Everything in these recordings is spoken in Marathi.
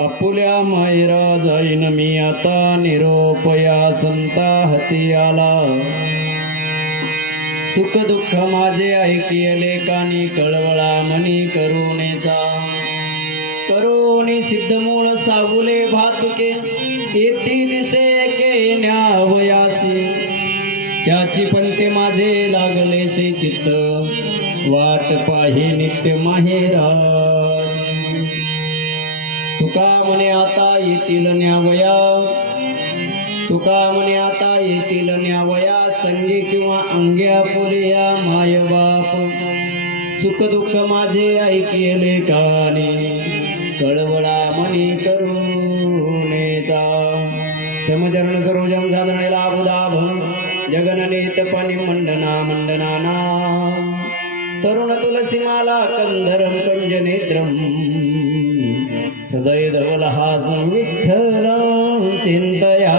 आपुल्या मायरा जाईन मी आता निरोपया संता हाती आला सुख दुःख माझे ऐकियले कानी कळवळा मनी करुणेचा करुणी सिद्धमूळ साबुले भातुके येती दिसे के न्यावयासी त्याची पंते माझे लागले से चित्त वाट पाही नित्य माहेरा तुका म्हणे आता येतील न्यावया तुका म्हणे आता येतील न्यावया संगे किंवा अंग्या पुलिया माय बाप सुख दुःख माझे ऐकिले कानी कळवळा मनी करुणेचा समचरण सरोजम साधनेला बुधाभ जगननेत पाणी मंडना मंडनाना तरुण तुलसीमाला कंधरम कंज नेत्रम सदैव धवलहास विठ्ठल चिंतया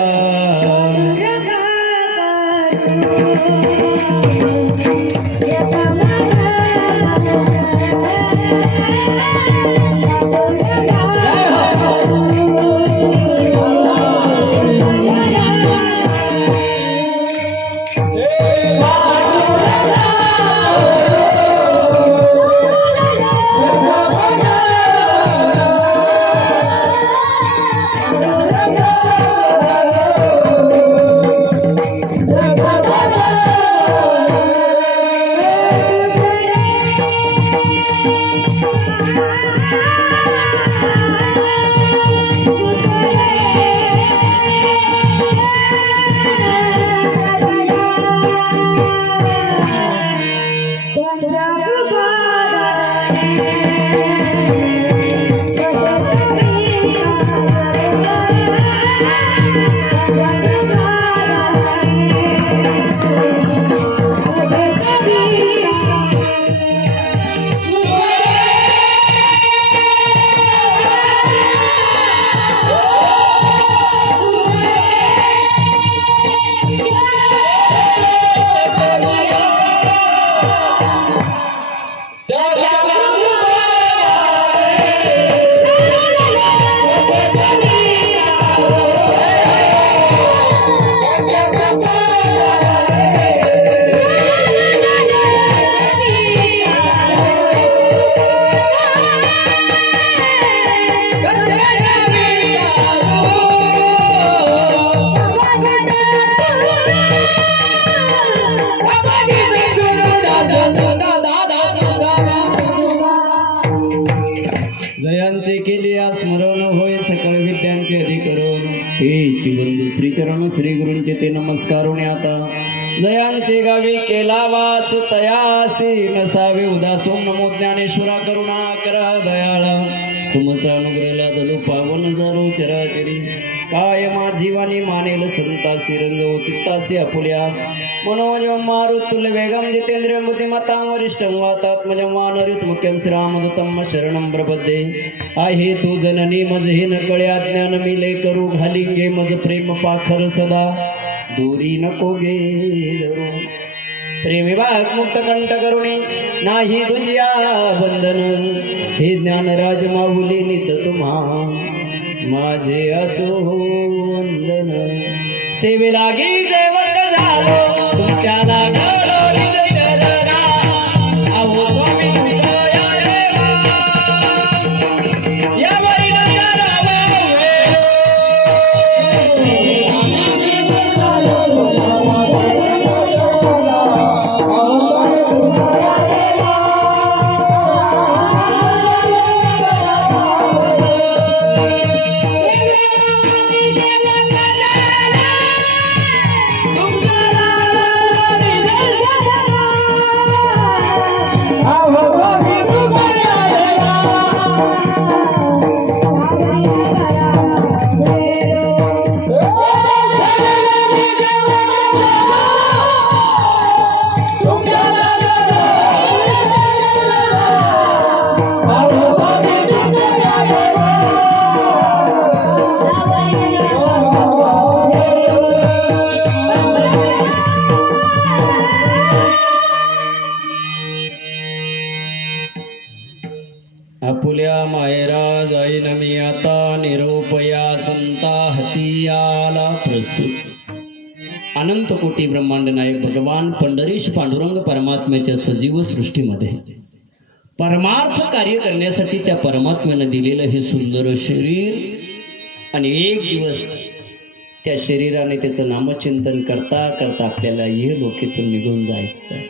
चरण श्री गुरूंचे ते नमस्कारुणे आता जयांचे गावी केला वास तयासी नसावे उदासून नमो ज्ञानेश्वरा करुणा करा दयाळा तुमचा अनुग्रहला दलो पावन झालो चराचरी काय जीवानी मानेल संतासी रंगव चित्तासी अपुल्या मनोजम मारुतुल्य वेगम जितेंद्रियं बुद्धिमतां वरिष्ठं वातात्मजं वानरित मुख्यं श्रीरामदूतं शरणं प्रपद्ये आहे तू जननी मज हे न कळे अज्ञान मिले करू घालिंगे मज प्रेम पाखर सदा दूरी नको गे धरू प्रेमी बाग मुक्त कंठ करुणी नाही तुझिया बंधन हे ज्ञानराज माऊली नित तुम्हा माझे असो वंदन सेवे लागी देवक झालो तुमच्या लागलो निज चरणा आहो स्वामी तुझ्या या वैरा आपुल्या मायरा जाईन मी आता निरोपया संता हतियाला प्रस्तुत अनंत कोटी ब्रह्मांड नायक भगवान पंढरीश पांडुरंग परमात्म्याच्या सजीव सृष्टीमध्ये परमार्थ कार्य करण्यासाठी त्या परमात्म्यानं दिलेलं हे सुंदर शरीर आणि एक दिवस त्या शरीराने त्याचं नामचिंतन करता करता आपल्याला हे लोकेतून निघून जायचं आहे.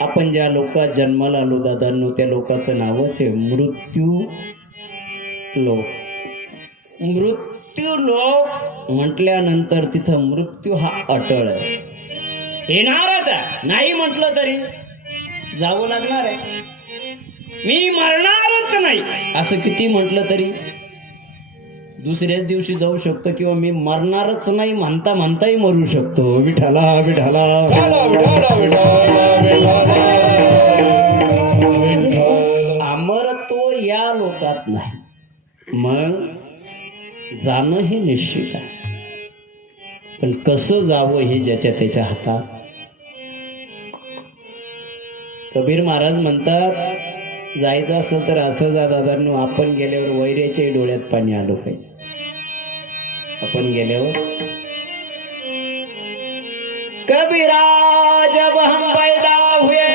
आपण ज्या लोकात जन्माला आलो दादांनो त्या लोकांचं नावच आहे मृत्यू लोक. मृत्यू लोक म्हटल्यानंतर तिथं मृत्यू हा अटळ आहे, येणारच आहे. नाही म्हटलं तरी जावं लागणार आहे. मी मरणारच नाही असं किती म्हटलं तरी दुसऱ्याच दिवशी जाऊ शकतो, किंवा मी मरणारच नाही म्हणता म्हणताही मरू शकतो. विठाला विठाला अमरत्व या लोकात नाही, मग जाणं हे निश्चित आहे. पण कसं जावं हे ज्याच्या त्याच्या हातात. कबीर महाराज म्हणतात जायचं असेल तर असं जा दादांनो, आपण गेल्यावर वैऱ्याच्या डोळ्यात पाणी आलं पाहिजे. आपण गेल्यावर कबीरा जब हम पैदा हुए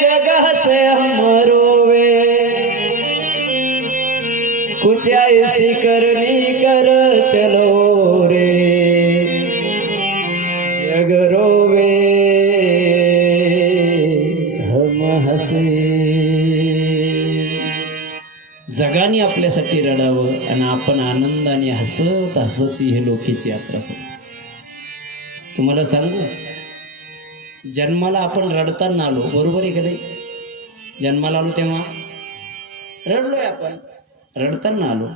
जगह से हम रोवे कुछ ऐसी करनी कर चलो रे जग रोवे हम हसे. जगाने आपल्यासाठी रडावं आणि आपण आनंदाने हसत हसत ही लोकीची यात्रा सुरू. तुम्हाला सांगू, जन्माला आपण रडताना आलो, बरोबर आहे का नाही? जन्माला आलो तेव्हा रडलोय आपण, रडताना आलो.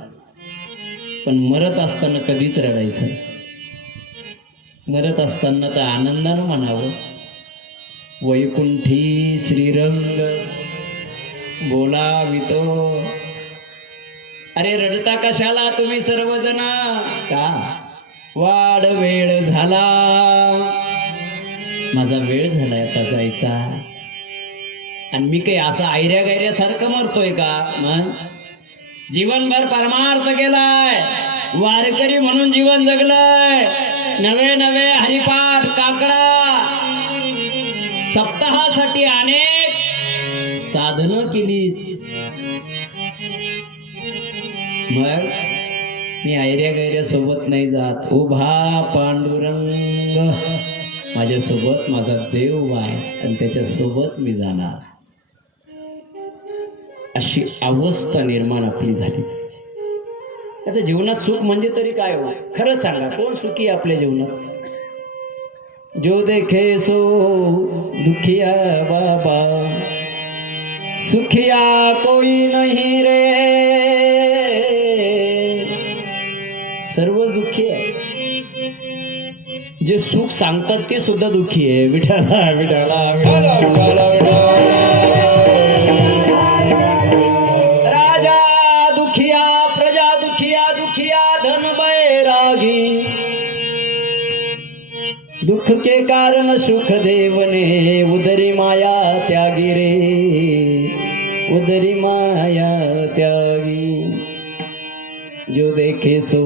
पण मरत असताना कधीच रडायचं. मरत असताना तर आनंदानं म्हणावं वैकुंठी श्रीरंग बोलावितो. अरे रडता कशाला तुम्ही सर्वजना, का वाढ वेळ झाला, माझा वेळ झालाय आता जायचा. आणि मी काही असं आयऱ्या गायऱ्यासारखं मरतोय का? मग जीवनभर परमार्थ केलाय, वारकरी म्हणून जीवन जगलंय, नवे नवे हरिपाठ काकडा, सप्ताहासाठी अनेक साधनं केली. मग मी आयऱ्या गैऱ्या सोबत नाही जात. उभा पांडुरंग माझ्यासोबत माझा देव आहे आणि त्याच्यासोबत मी जाणार. अशी अवस्था निर्माण आपली झाली पाहिजे. आता जीवनात सुख म्हणजे तरी काय हो? खरंच सांगा, कोण सुखी आहे आपल्या जीवनात? जो देखे सो दुखिया बाबा, सुखिया कोई नहीं रे. सर्व दुःखी आहे. जे सुख सांगतात ते सुद्धा दुःखी आहे. विठाला विठाला विठाला विठाला राजा दुखिया, प्रजा दुखिया, दुखिया धन बैरागी. दुख के कारण सुख देवने, उदरी माया त्यागी रे, उदरी माया त्यागी. जो देखे सो.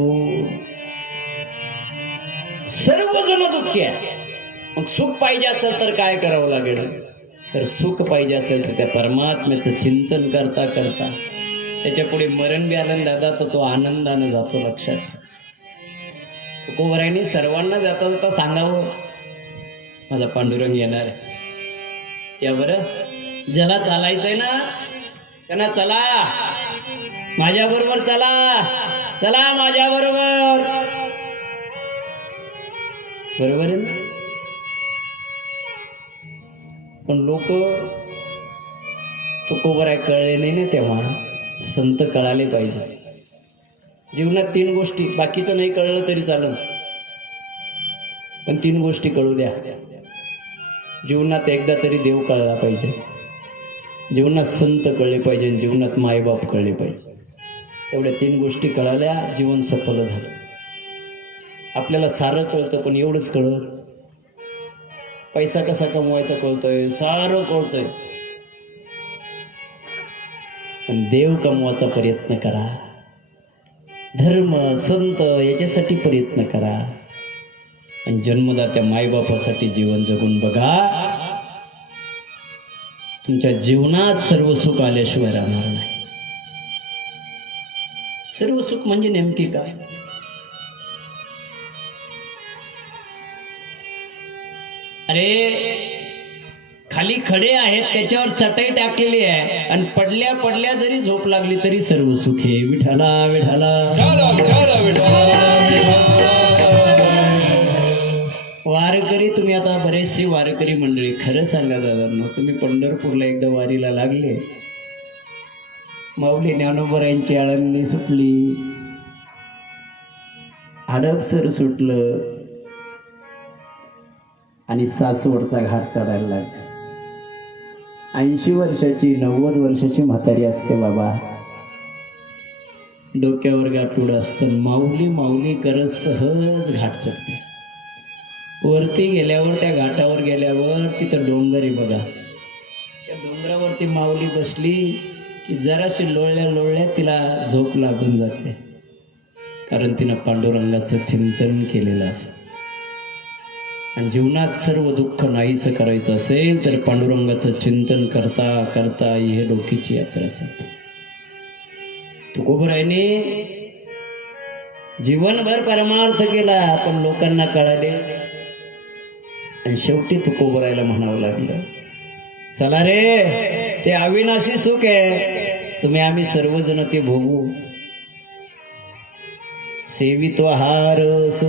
सर्वजण दुःखी आहे. मग सुख पाहिजे असेल तर काय करावं लागेल? तर सुख पाहिजे असेल तर त्या परमात्म्याचं चिंतन करता करता त्याच्या पुढे मरण बी आलं दादा तर तो आनंदानं जातो. लक्षात तुकोबरायांनी सर्वांना जाता जाता सांगावं, माझा पांडुरंग येणार आहे. या बरं, ज्याला चालायचंय ना त्यांना चला, माझ्या बरोबर चला, चला माझ्या बरोबर. बरोबर आहे ना? पण लोक तुकोबराय कळले नाही ना तेव्हा. संत कळाले पाहिजे. जीवनात 3 गोष्टी, बाकीचं नाही कळलं तरी चालेल, पण 3 गोष्टी कळू द्या. जीवनात एकदा तरी देव कळला पाहिजे, जीवनात संत कळले पाहिजे, जीवनात मायबाप कळले पाहिजे. एवढ्या 3 गोष्टी कळाल्या, जीवन सफल झालं. आपल्याला सारं कळतं पण एवढंच कळत. पैसा कसा कमवायचा कळतोय, सारं कळतोय, पण देव कमवायचा प्रयत्न करा. धर्म संत याच्यासाठी प्रयत्न करा. आणि जन्मदात्या मायबापासाठी जीवन जगून बघा. तुमच्या जीवनात सर्व सुख आल्याशिवाय राहणार नाही. सर्व सुख म्हणजे नेमकी काय? अरे खाली खडे आहेत, त्याच्यावर चटई टाकलेली आहे आणि पडल्या पडल्या जरी झोप लागली तरी सर्व सुख आहे. विठाला विठाला. वारकरी तुम्ही आता बरेचसे वारकरी मंडळी, खरं सांगा दादांनो, तुम्ही पंढरपूरला एकदा वारीला लागले, माऊली ज्ञानोबरायांची आळंदी सुटली, हडपसर सुटलं आणि सासवडचा घाट चढायला लागला. 80 वर्षाची 90 वर्षाची म्हातारी असते बाबा, डोक्यावर गाठूड असतं, माऊली माऊली करत सहज घाट चढते. वरती गेल्यावर, त्या घाटावर गेल्यावर तिथं डोंगर आहे बघा. त्या डोंगरावरती माऊली बसली की जराशी लोळल्या लोळल्या तिला झोप लागून जाते, कारण तिनं पांडुरंगाचं चिंतन केलेलं असतं. आणि जीवनात सर्व दुःख नाहीसं करायचं असेल तर पांडुरंगाचं चिंतन करता करता हे डोकीची यात्रा असते. तुकोबरायने जीवनभर परमार्थ केला, पण लोकांना कळाले आणि शेवटी तुकोबरायला म्हणावं लागलं, चला रे, ते अविनाशी सुख आहे, तुम्ही आम्ही सर्वजण ते भोगू. सेवितो हारस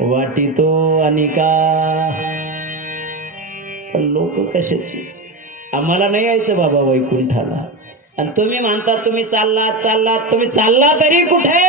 वाटितो अनिका. पण लोक कशाची, आम्हाला नाही यायचं बाबा वैकुंठाला, आणि तुम्ही म्हणता तुम्ही चाललात चाललात, तुम्ही चालला तरी कुठे?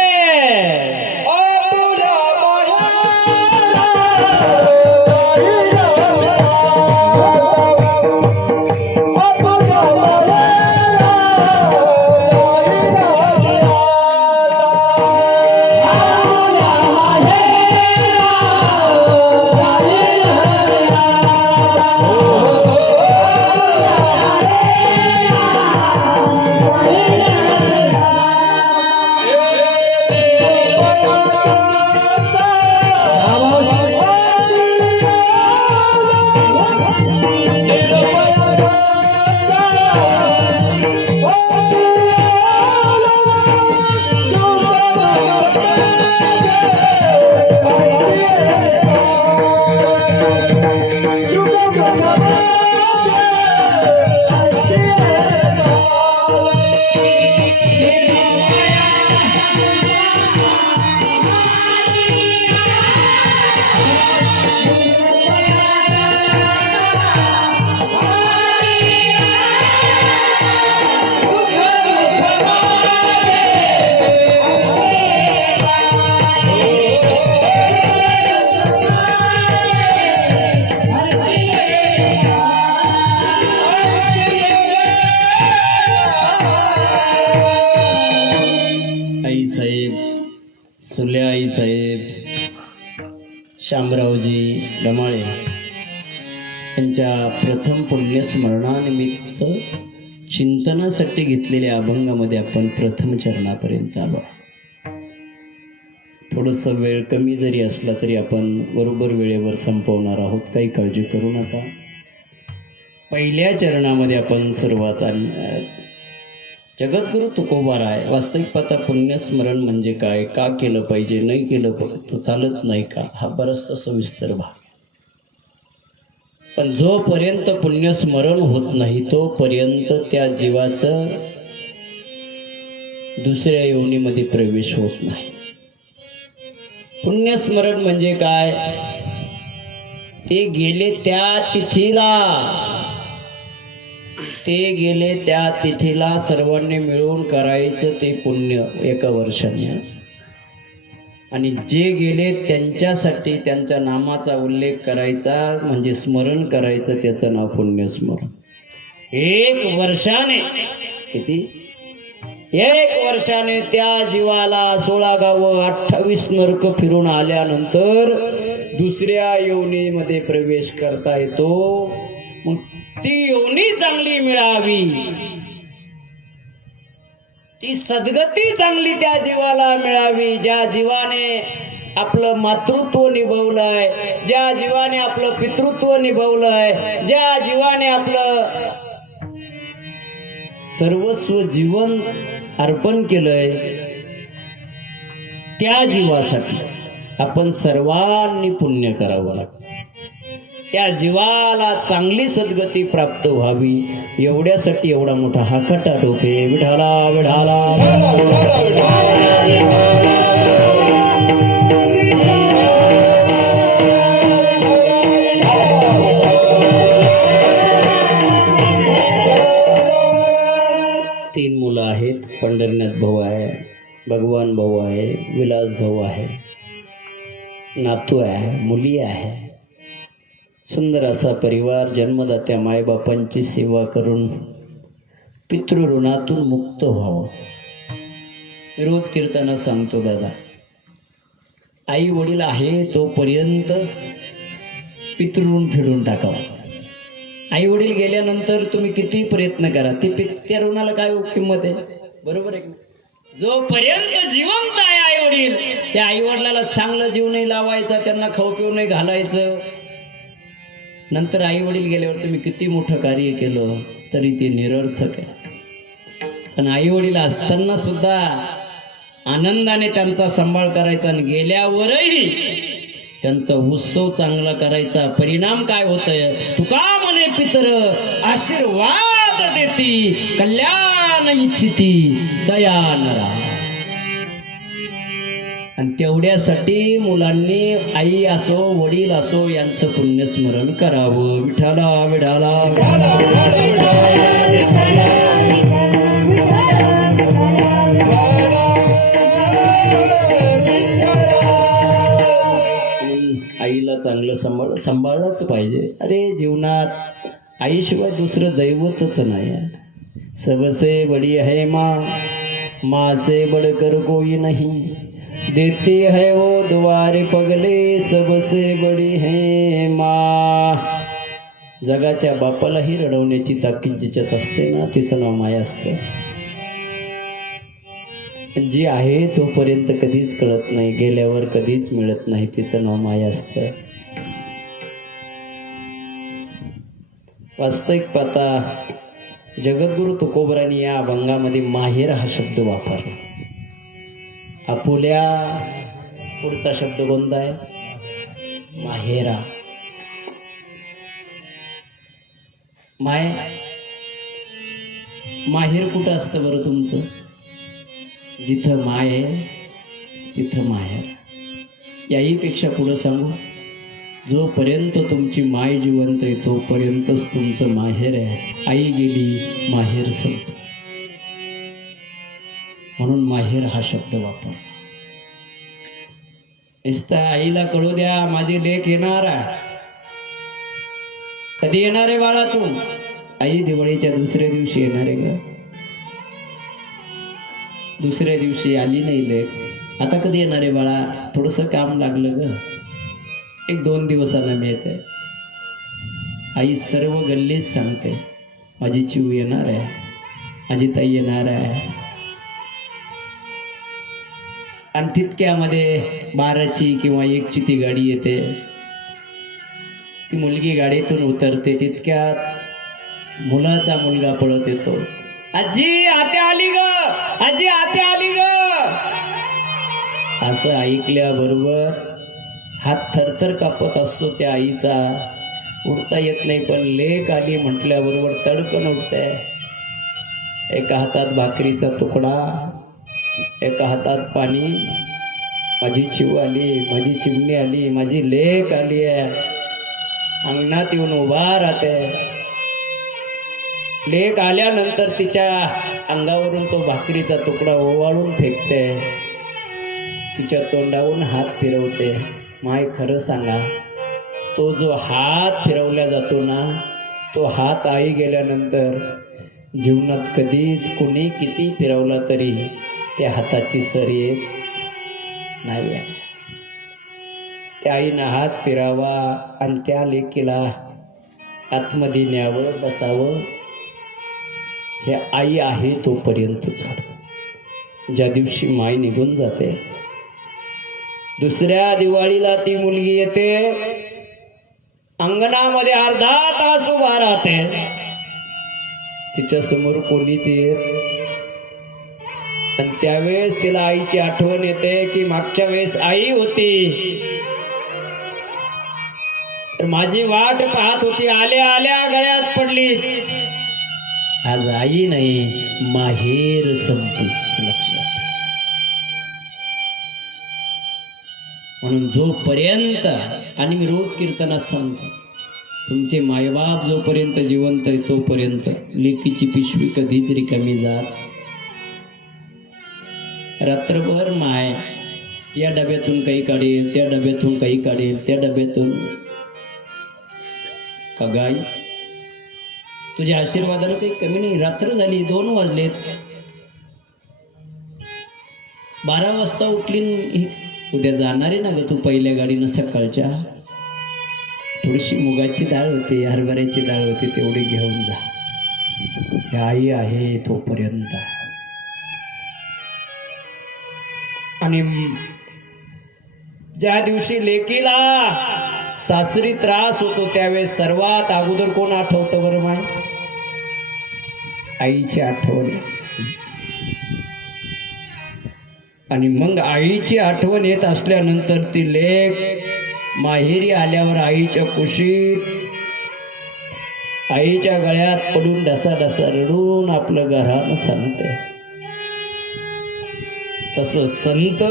शामरावजी डमाळे यांच्या प्रथम पुण्यस्मरणानिमित्त चिंतनासाठी घेतलेल्या अभंगामध्ये आपण प्रथम चरणापर्यंत आलो. थोडंसं वेळ कमी जरी असला तरी आपण बरोबर वेळेवर संपवणार आहोत, काही काळजी करू नका. पहिल्या चरणामध्ये आपण सुरुवात आली. जगद्गुरु तुकोबाराय वास्तविक पाहता पुण्यस्मरण म्हणजे काय, का केलं पाहिजे, नाही केलं तर चालत नाही का, हा बराचसा सविस्तर भाग. पण जोपर्यंत पुण्यस्मरण होत नाही तोपर्यंत त्या जीवाचं दुसऱ्या योनीमध्ये प्रवेश होत नाही. पुण्यस्मरण म्हणजे काय, ते गेले त्या तिथीला सर्वांनी मिळून करायचं ते पुण्य एका वर्षाने, आणि जे गेले त्यांच्यासाठी त्यांच्या नामाचा उल्लेख करायचा म्हणजे स्मरण करायचं, त्याचं नाव पुण्यस्मरण. एक वर्षाने त्या जीवाला 16 गावं 28 नरक फिरून आल्यानंतर दुसऱ्या योनीमध्ये प्रवेश करता येतो. मग ती योनी चांगली मिळावी, ती सद्गती चांगली त्या जीवाला मिळावी, ज्या जीवाने आपलं मातृत्व निभवलंय, ज्या जीवाने आपलं पितृत्व निभवलंय, ज्या जीवाने आपलं सर्वस्व जीवन अर्पण केलंय, त्या जीवासाठी आपण सर्वांनी पुण्य करावं लागतं. त्या जीवाला चांगली सद्गती प्राप्त व्हावी एवढ्यासाठी एवढा मोठा हा खटाटोपे विठाला विठाला. तीन मुलं आहेत. पंढरीनाथ भाऊ आहे, भगवान भाऊ आहे, विलास भाऊ आहे, नातू आहे, मुली आहे. सुंदर असा परिवार. जन्मदात्या मायबापांची सेवा करून पितृऋणातून मुक्त व्हावं. रोज कीर्तनात सांगतो, दादा, आई वडील आहे तोपर्यंत पितृऋण फेडून टाकावं. आई वडील गेल्यानंतर तुम्ही किती प्रयत्न करा, त्या ऋणाला काय किंमत आहे? बरोबर आहे. जोपर्यंत जिवंत आहे आई वडील, त्या आई वडिलाला चांगलं जीवनही लावायचा, त्यांना खाऊ पिऊ नाही घालायचं. नंतर आई वडील गेल्यावर तुम्ही किती मोठं कार्य केलं तरी ते निरर्थक आहे. पण आई वडील असताना सुद्धा आनंदाने त्यांचा सांभाळ करायचा, आणि गेल्यावरही त्यांचा उत्सव चांगला करायचा. परिणाम काय होतंय? तुका म्हणे पितर आशीर्वाद देती, कल्याण इच्छिती दया नरा. आणि तेवढ्यासाठी मुलांनी आई असो वडील असो यांचं पुण्यस्मरण करावं. विठाला विठाला. आईला चांगलं सांभाळलंच पाहिजे. अरे जीवनात आईशिवाय दुसरं दैवतच नाही आहे. सबसे बडी है माँ से बढ़कर कोई नहीं, देती है वो द्वारे पगले, सबसे बडी है माँ. जगाच्या बापालाही रडवण्याची ताकीद जिच्यात असते ना, तिचं नाव माया असतं. जी आहे तोपर्यंत कधीच कळत नाही, गेल्यावर कधीच मिळत नाही, तिचं नाव माया असतं. वास्तविक पाहता जगद्गुरु तुकोबरांनी या अभंगामध्ये माहेर हा शब्द वापरला. आपुल्या पुढचा शब्द कोणता आहे? माहेरा. माहेर कुठं असतं बरं तुमचं? जिथं माय आहे तिथं माहेर. याही पेक्षा पुढं सांगू, जोपर्यंत तुमची माय जिवंत आहे तोपर्यंतच तुमचं माहेर आहे. आई गेली माहेर संपलं. म्हणून माहेर हा शब्द वापर. नुसतं आईला कळू द्या माझी लेक येणार आहे. कधी येणार आहे बाळा तू? आई दिवाळीच्या दुसऱ्या दिवशी येणार आहे ग. दुसऱ्या दिवशी आली नाही लेक, आता कधी येणार आहे बाळा? थोडंसं काम लागलं ग. 1-2 दिवसाला मिळते. आई सर्व गल्लीत सांगते, माझी चिव येणार आहे, माझी ताई येणार आहे. आणि तितक्यामध्ये 12ची किंवा 1ची ती गाडी येते. ती मुलगी गाडीतून उतरते. तितक्यात मुलाचा मुलगा पळत येतो, आजी आत्या आली ग, आजी आत्या आली ग. असं ऐकल्याबरोबर हात थरथर कापत असतो त्या आईचा. उठता येत नाही, पण लेक आली म्हटल्याबरोबर तडकन उठते. एका हातात भाकरीचा तुकडा, एका हातात पाणी. माझी चिव आली, माझी चिमणी आली, माझी लेक आली आहे. अंगणात येऊन उभा राहते. लेक आल्यानंतर तिच्या अंगावरून तो भाकरीचा तुकडा ओवाळून फेकते. तिच्या तोंडावरून हात फिरवते. माय खरं सांगा, तो जो हात फिरवला जातो ना, तो हात आई गेल्यानंतर जीवनात कधीच कुणी किती फिरवला तरी त्या हाताची सर येत नाही आहे. त्या आईनं हात फिरावा आणि त्या लेकीला आतमध्ये न्यावं, बसावं. हे आई आहे तोपर्यंतच. ज्या दिवशी माय निघून जाते, दुसऱ्या दिवाळीला ती मुलगी येते, अंगणामध्ये अर्धा तास उभा राहते. तिच्या समोर कोणीच येत. आणि त्यावेळेस तिला आईची आठवण येते की मागच्या वेळेस आई होती, तर माझी वाट पाहत होती, आल्या आल्या गळ्यात पडली. आज आई नाही, माहेर संपली. लक्षात. म्हणून जोपर्यंत, आणि मी रोज कीर्तनात सांगतो, तुमचे मायबाप जोपर्यंत जिवंत आहे तोपर्यंत लेकीची पिशवी कधीच रिकामी जात. रात्रभर माय या डब्यातून काही काढेल, त्या डब्यातून काही काढेल, त्या डब्यातून. का गाई, तुझ्या आशीर्वादाला काही कमी नाही. रात्र झाली, 2 वाजलेत. 12 वाजता उठली. उद्या जाणारे ना ग तू पहिल्या गाडीनं सकाळच्या. थोडीशी मुगाची डाळ होती, हरभऱ्याची डाळ होती, तेवढी घेऊन जा. ही आई आहे तोपर्यंत. आणि ज्या दिवशी लेकीला सासरी त्रास होतो त्यावेळेस सर्वात अगोदर कोण आठवतं बरं माय? आईची आठवण. आणि मग आईची आठवण येत असल्यानंतर ती लेक माहेरी आल्यावर आईच्या कुशीत आईच्या गळ्यात पडून ढसा रडून आपलं घरानं सांगते. तसं संत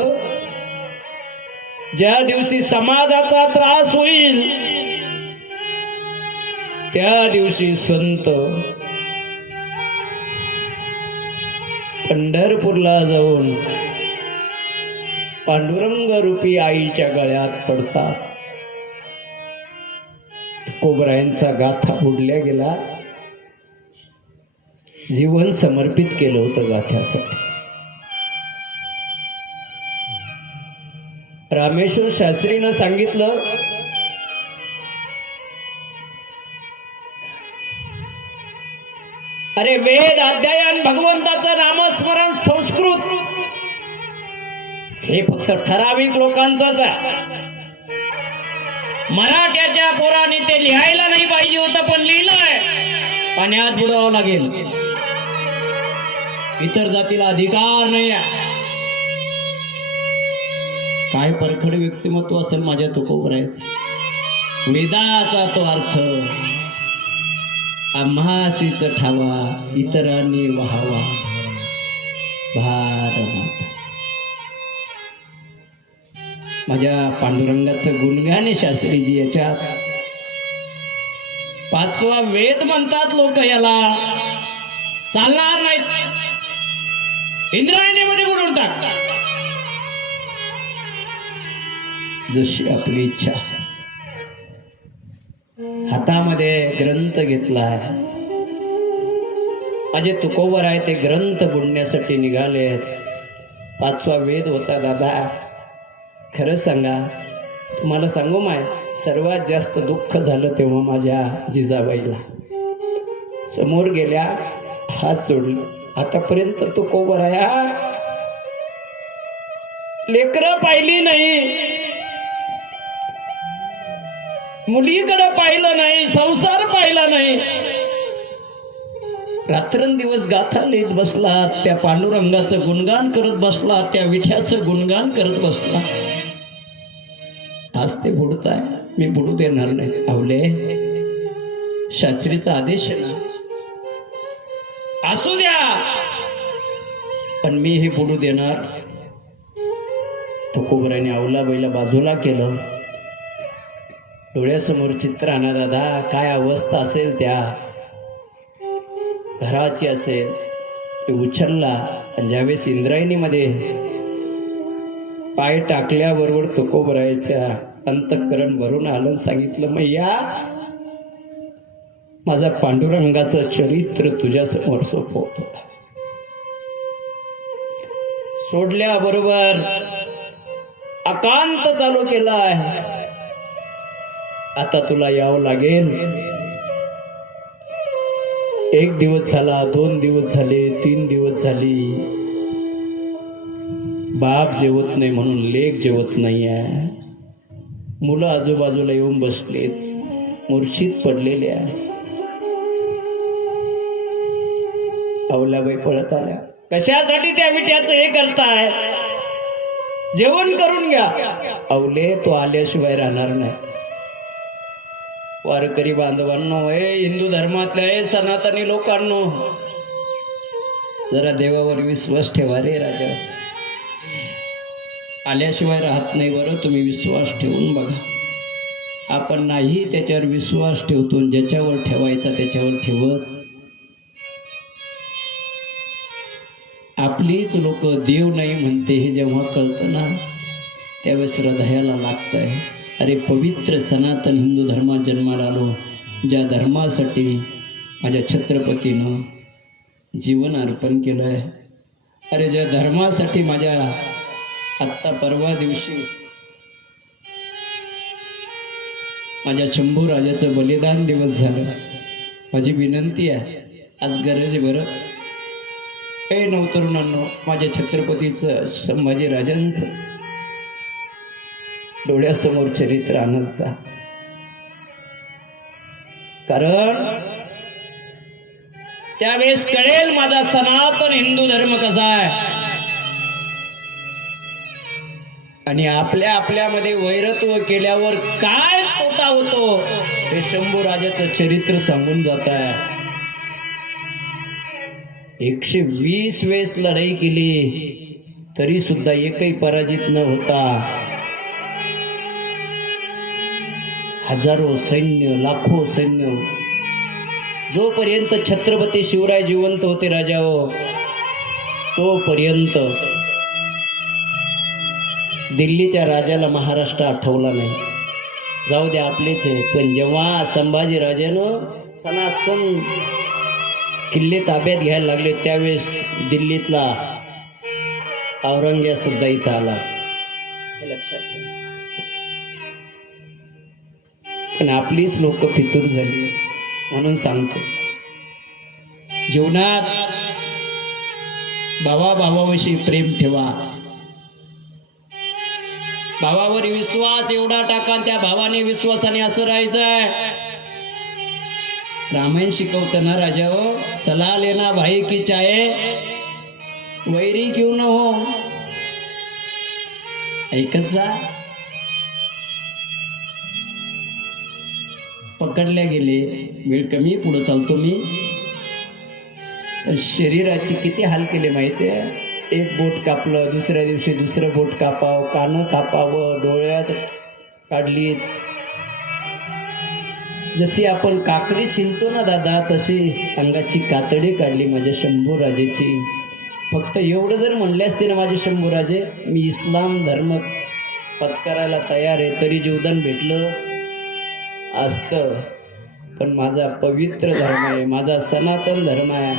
ज्या दिवशी समाजाचा त्रास होईल त्या दिवशी संत पंढरपूरला जाऊन पांडुरंग रूपी आईच्या गळ्यात पडतात. कोबरायांचा गाथा बुडल्या गेला, जीवन समर्पित केलं होतं गाथ्यासाठी. रामेश्वर शास्त्रीनं सांगितलं, अरे वेद अध्ययन, भगवंताचं नामस्मरण, संस्कृत हे फक्त ठराविक लोकांचंच आहे. मराठ्याच्या पोराने ते लिहायला नाही पाहिजे होतं, पण लिहिलंय. पाण्यात बुडवावं लागेल. इतर जातीला अधिकार नाही आहे. काय परखड व्यक्तिमत्व असेल माझ्या तुकोबरायचं. वेदाचा तो अर्थ आम्हासीच ठावा, इतरांनी वहावा भार माता. माझ्या पांडुरंगाचं गुणगान शास्त्रीजी याच्यात. 5वा वेद म्हणतात लोक याला, चालणार नाहीत, इंद्रायणीमध्ये बुडून टाकतात. जशी आपली इच्छा. हातामध्ये ग्रंथ घेतलाय, माझे तुकोबर आहे, ते ग्रंथ बुडण्यासाठी निघाले. 5वा वेद होता दादा. खरं सांगा, तुम्हाला सांगू माय, सर्वात जास्त दुःख झालं तेव्हा माझ्या जिजाबाईला. समोर गेल्या, हात जोडले. आतापर्यंत तो कोबराया लेकरं पाहिली नाही, मुलीकडे पाहिलं नाही, संसार पाहिला नाही. रात्रंदिवस गाथा लिहित बसला, त्या पांडुरंगाचं गुणगान करत बसला, त्या विठ्याचं गुणगान करत बसला. आज ते बुडताय, मी बुडू देणार नाही. आवले, शास्त्रीचा आदेश आहे ना, असू द्या, पण मी हे बुडू देणार. तो कोबराने अवलाबाईला बाजूला केलं. डोळ्यासमोर चित्र आणा दादा, काय अवस्था असेल त्या घराची असेल. ते उचलला आणि ज्यावेळेस इंद्रायणीमध्ये पाय टाकल्याबरोबर तुकोबरायच्या अंतःकरण भरून आलं. सांगितलं, मैया माझा पांडुरंगाचं चरित्र तुझ्या समोर सोपवतो. सोडल्याबरोबर अकांत चालू केलाय. आता तुला यावं लागेल. 1 दिवस झाला, 2 दिवस झाले, 3 दिवस झाली. बाप जेवत नाही म्हणून लेक जेवत नाहीये. मुलं आजूबाजूला येऊन बसलेत, मूर्छित पडलेले आहे. अवलाबाई पळत आल्या. कशासाठी त्या विट्याचं हे करताय? जेवण करून घ्या. अवले, तो आल्याशिवाय राहणार नाही. वारकरी बांधवांनो, हे हिंदू धर्मातल्या हे सनातनी लोकांनो, जरा देवावर विश्वास ठेवा रे राजा. आल्याशिवाय राहत नाही. बरं, तुम्ही विश्वास ठेवून बघा. आपण नाही त्याच्यावर विश्वास ठेवतो, ज्याच्यावर ठेवायचा त्याच्यावर ठेवत. आपलीच लोक देव नाही म्हणते हे जेव्हा कळतं ना, त्यावेळेस हृदयाला लागतंय. अरे, पवित्र सनातन हिंदू धर्मात जन्माला आलो, ज्या धर्मासाठी माझ्या छत्रपतीनं जीवन अर्पण केलं आहे. अरे, ज्या धर्मासाठी माझ्या आत्ता परवा दिवशी माझ्या शंभू राजाचं बलिदान दिवस झालं. माझी विनंती आहे, आज गरज बरं हे नवतरुणांनो, माझ्या छत्रपतीचं संभाजी राजांचं डोळ्यासमोर चरित्र आणत जा. कारण त्यावेळेस कळेल माझा सनातन हिंदू धर्म कसा आहे. आणि आपल्यामध्ये वैरत्व केल्यावर काय तोटा होतो हे शंभू राजाचं चरित्र सांगून जात आहे. 120 वेळेस लढाई केली तरी सुद्धा एकही पराजित न होता. हजारो सैन्य, लाखो सैन्य, जोपर्यंत छत्रपती शिवराय जिवंत होते राजा हो, तोपर्यंत दिल्लीच्या राजाला महाराष्ट्र आठवला नाही. जाऊ द्या, आपलेच आहे. पण जेव्हा संभाजी राजानं सनासन किल्ले ताब्यात घ्यायला लागले, त्यावेळेस दिल्लीतला औरंगजेब सुद्धा इथं आला. हे लक्षात ठेवा. पण आपलीच लोक फितूर झाली. म्हणून सांगतो, जीवनात भावाविषयी प्रेम ठेवा. भावावर विश्वास एवढा टाका, त्या भावाने विश्वासाने असं राहायचंय. रामायण शिकवतं ना राजा हो, सलाह लेना भाई की चाहे वैरी क्यों न हो. ऐकत जा. पकडल्या गेले, वेळ कमी, पुढे चालतो मी. शरीराची किती हाल केले माहितीये. एक बोट कापलं, दुसऱ्या दिवशी दुसरं बोट कापावं, कान कापावं, डोळ्यात काढली. जशी आपण काकडी शिलतो ना दादा, तशी अंगाची कातडी काढली माझ्या शंभू राजेची. फक्त एवढं जर म्हणले असते ना माझे शंभू राजे, मी इस्लाम धर्म पत्करायला तयार आहे, तरी जीवदान भेटलं असतं. पण माझा पवित्र धर्म आहे, माझा सनातन धर्म आहे.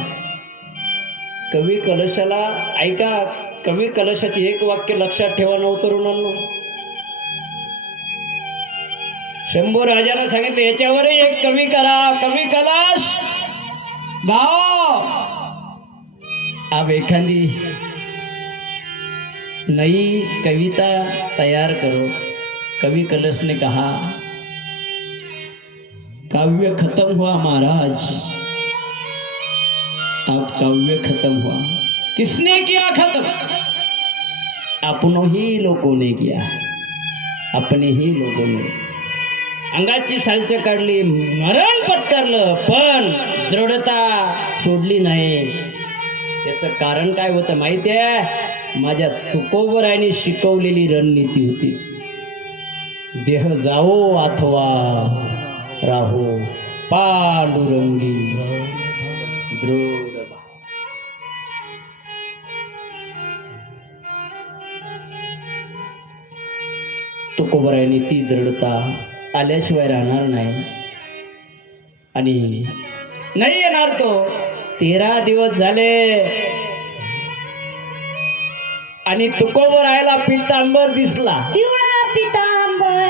कवी कलशाला ऐका, कवी कलशाचे एक वाक्य लक्षात ठेवा नवतरुणांनो. शंभू राजानं सांगितलं याच्यावर एक कवी करा, कवी कलाश गाओ. अब एखादी नई कविता तैयार करो. कवि कलश ने कहा काव्य खत्म हुआ महाराज, अब काव्य खत्म हुआ. किसने किया खत्म? अपनों ही लोगों ने किया, अपने ही लोगों ने. अंगाची सालचं काढली, मरण पत्करलं, पण दृढता सोडली नाही. याचं कारण काय होतं माहिती आहे? माझ्या तुकोबरायांनी शिकवलेली रणनीती होती. देह जाओ अथवा राहो पांडुरंगी दृढ. तुकोबरायांनी ती दृढता आल्याशिवाय राहणार नाही आणि नाही येणार. तो 13 दिवस झाले आणि तुकोबरायाला पितांबर दिसला. पिवळा पितांबर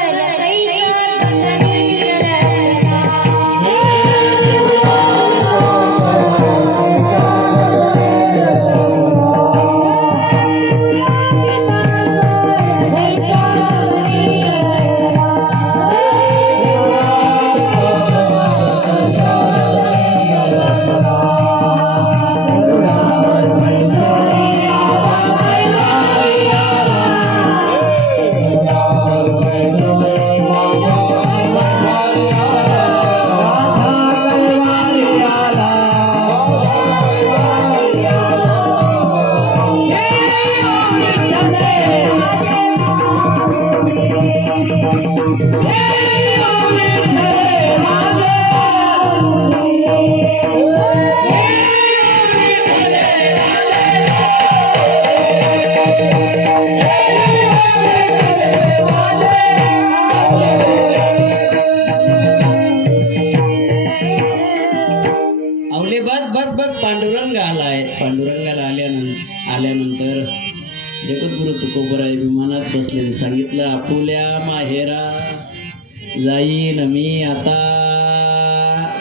पांडुरंग आलाय. पांडुरंगाला आल्यानंतर जगद्गुरु तुकोबराय विमानात बसले. सांगितलं आपुल्या माहेरा जाईन मी आता.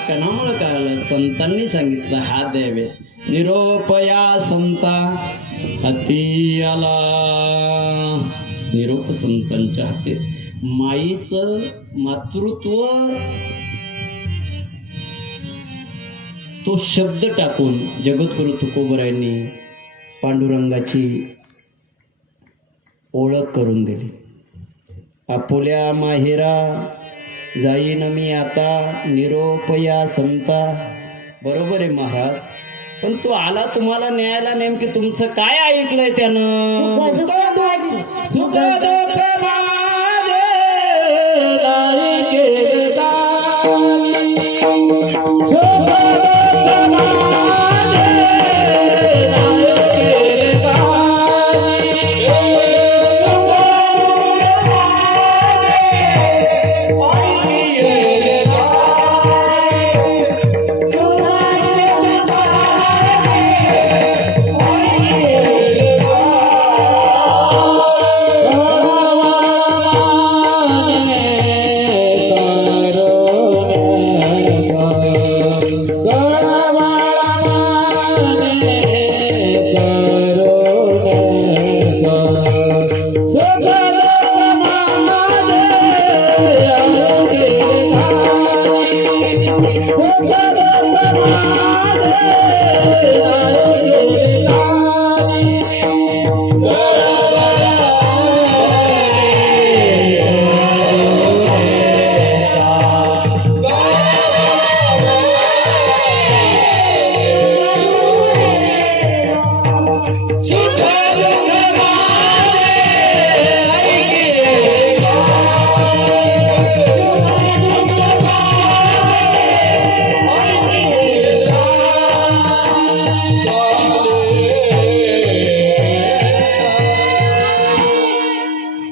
कणामुळं कळलं? संतांनी सांगितलं हात द्यावे. निरोपया संता हाती आला. निरोप संतांच्या हाती. माईचं मातृत्व तो शब्द टाकून जगद्गुरु तुकोबरायांनी पांडुरंगाची ओळख करून दिली. आपुल्या माहेरा जाईन मी आता निरोपया संता. बरोबर आहे महाराज, पण तू आला तुम्हाला न्यायला नेमके तुमचं काय ऐकलंय त्यानं? सुख दुःख माझे लाई केले गाई.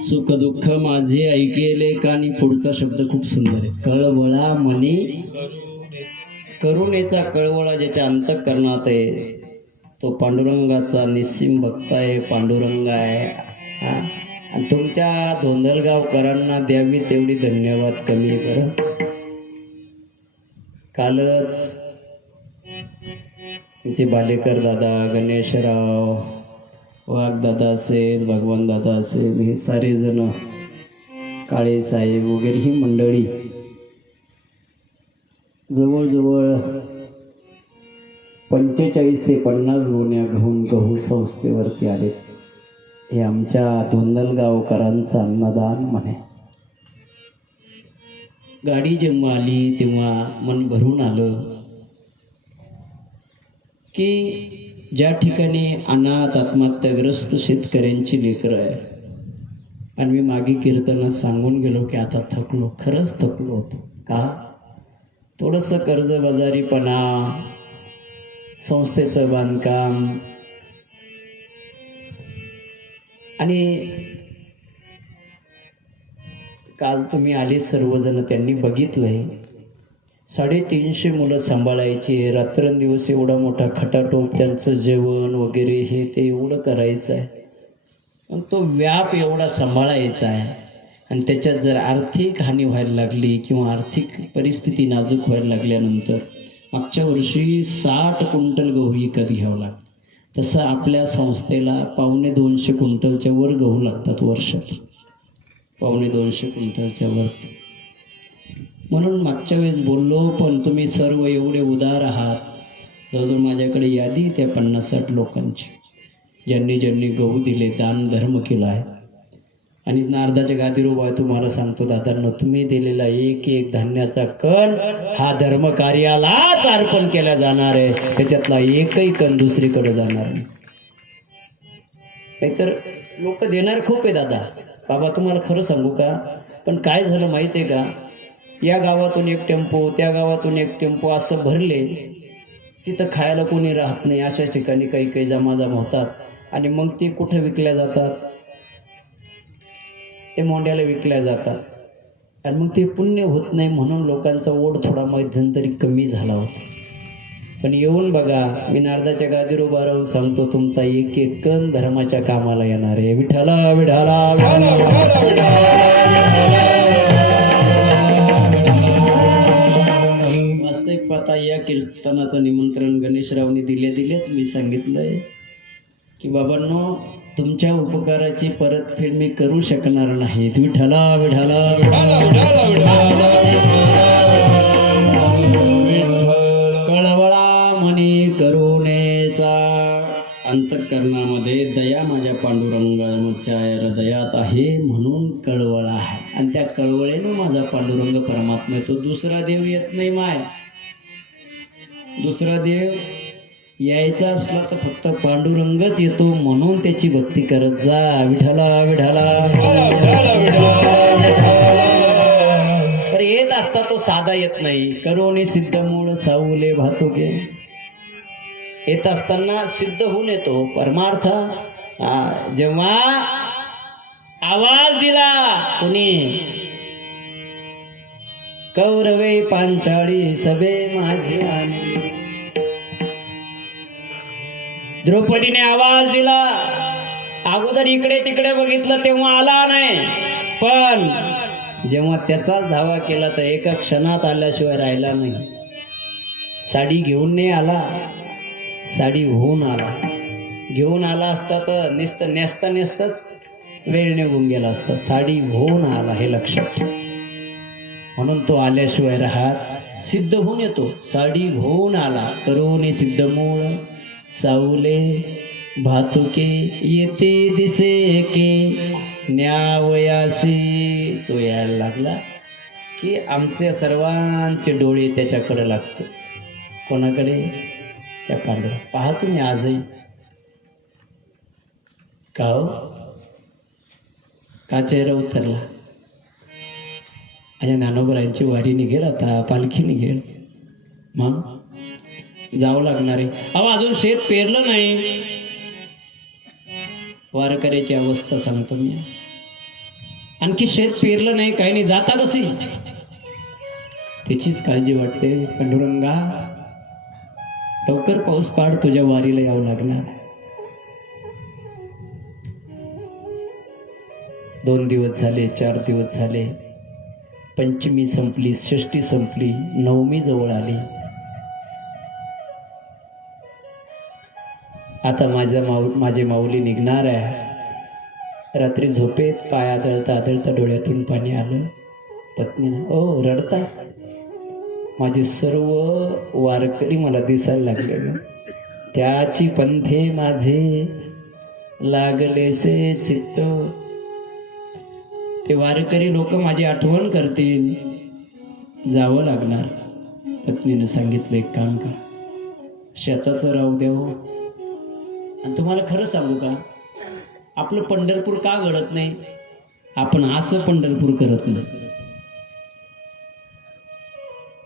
सुख दुःख माझे ऐकेले कानी. पुढचा शब्द खूप सुंदर आहे. कळवळा मनी करुणेचा कळवळा ज्याच्या अंतःकरणात आहे तो पांडुरंगाचा निस्सीम भक्त आहे. पांडुरंग आहे. आणि तुमच्या धोंदलगावकरांना द्यावी तेवढी धन्यवाद कमी बरं. कालच तिचे बालेकर दादा, गणेशराव, वाघदादा असेल, भगवान दादा असेल, हे सारे जण, काळे साहेब वगैरे ही मंडळी जवळजवळ 45 ते 50 गोण्या घेऊन गहू संस्थेवरती आले. हे आमच्या धोंदलगावकरांचं अन्नदान म्हणे. गाडी जेव्हा आली तेव्हा मन भरून आलं की ज्या ठिकाणी अनाथ आत्महत्याग्रस्त शेतकऱ्यांची लेकरं आहे. आणि मी मागे कीर्तनात सांगून गेलो की आता थकलो, खरंच थकलो होतो. का? थोडंसं कर्जबाजारीपणा, संस्थेचं बांधकाम, आणि काल तुम्ही आले सर्वजण, त्यांनी बघितलंय 350 मुलं सांभाळायची, रात्रंदिवस एवढा मोठा खटाटोप, त्यांचं जेवण वगैरे हे ते एवढं करायचं आहे. पण तो व्याप एवढा सांभाळायचा आहे. आणि त्याच्यात जर आर्थिक हानी व्हायला लागली किंवा आर्थिक परिस्थिती नाजूक व्हायला लागल्यानंतर मागच्या वर्षी 60 क्विंटल गहू विकत घ्यावं लागतं. तसं आपल्या संस्थेला 250 क्विंटलच्या वर गहू लागतात वर्षात, 250 क्विंटलच्या वर. म्हणून मागच्या वेळेस बोललो, पण तुम्ही सर्व एवढे उदार आहात. जवळजवळ माझ्याकडे यादी त्या 50-60 लोकांची, ज्यांनी ज्यांनी गहू दिले, दान धर्म केला आहे. आणि नारदाच्या गादीवर उभा आहे, तुम्हाला सांगतो दादांनो, तुम्ही दिलेला एक एक धान्याचा कण हा धर्म कार्यालाच अर्पण केला जाणार आहे. त्याच्यातला एकही कण दुसरीकडे जाणार नाही. नाहीतर लोक देणार खूप आहे दादा. बाबा तुम्हाला खरं सांगू का, पण काय झालं माहिती आहे का, या गावातून एक टेम्पो, त्या गावातून एक टेम्पो असं भरले, तिथं खायला कोणी राहत नाही. अशाच ठिकाणी काही काही जमा होतात. आणि मग ते कुठं विकल्या जातात, ते मोंड्याला विकल्या जातात. आणि मग ते पुण्य होत नाही, म्हणून लोकांचा ओढ थोडा मध्यंतरी कमी झाला होता. पण येऊन बघा, मी नारदाच्या गादीवर उभा राहून सांगतो, तुमचा एक एक कण धर्माच्या कामाला येणार आहे. विठ्ठला विठ्ठला वास्तविक पाहता या कीर्तनाचं निमंत्रण गणेशरावने दिलेच मी सांगितलंय की बाबांनो, तुमच्या उपकाराची परतफेड मी करू शकणार नाही. विठ्ठला विठ्ठला कळवळा म्हणी करुणेचा, अंतःकरणामध्ये दया माझ्या पांडुरंगाच्या हृदयात आहे म्हणून कळवळा आहे. आणि त्या कळवळेनं माझा पांडुरंग परमात्मा येतो. दुसरा देव येत नाही माय. दुसरा देव यायचा असला तर फक्त पांडुरंगच येतो, म्हणून त्याची भक्ती करत जा. विठ्ठला विठ्ठला. तर येत असता तो साधा येत नाही. करोनी सिद्ध मूळ साऊले भातुके. येत असताना सिद्ध होऊन येतो परमार्थ. जेव्हा आवाज दिला कुणी, कौरवे पांचाळी सभे माझी आली, द्रौपदीने आवाज दिला. अगोदर इकडे तिकडे बघितलं तेव्हा आला नाही, पण जेव्हा त्याचाच धावा केला तर एका क्षणात आल्याशिवाय राहिला नाही. साडी घेऊन नाही आला, साडी होऊन आला. घेऊन आला असता तर नेसताच वेळ निघून गेला असता. साडी होऊन आला, हे लक्षात ठेव. म्हणून तो आल्याशिवाय राहत, सिद्ध होऊन येतो. साडी होऊन आला, करोनी सिद्ध मूळ साऊले भातुके, येते दिसे के न्यावयासी. तो यायला लागला की आमचे सर्वांचे डोळे त्याच्याकडे लागते. कोणाकडे? त्या पांडुरंग. पहा तुम्ही आजही का हो, का चेहरा उतरला. आणि ज्ञानोबरायांची वारी निघेल, आता पालखी निघेल, मग जावं लागणार आहे. अहो अजून शेत पेरलं नाही. वारकऱ्याची अवस्था सांगतो मी. आणखी शेत पेरलं नाही, काही नाही, जाता कशी, त्याचीच काळजी वाटते. पांडुरंगा लवकर पाऊस पाड, तुझ्या वारीला यावं लागणार. 2 दिवस झाले, 4 दिवस झाले, पंचमी संपली, षष्ठी संपली, नवमी जवळ आली. आता माझे माऊली निघणार आहे. रात्री झोपेत पाय आदळता आदळता डोळ्यातून पाणी आलं. पत्नीनं, ओ रडता? माझे सर्व वारकरी मला दिसायला लागले ग. त्याची पंथे माझे लागलेसे चित्त. ते वारकरी लोक माझी आठवण करतील, जावं लागणार. पत्नीनं सांगितलं, एक काम कर, शेताचं राहू द्यावं. आणि तुम्हाला खरं सांगू का, आपलं पंढरपूर का घडत नाही? आपण असं पंढरपूर करत नाही.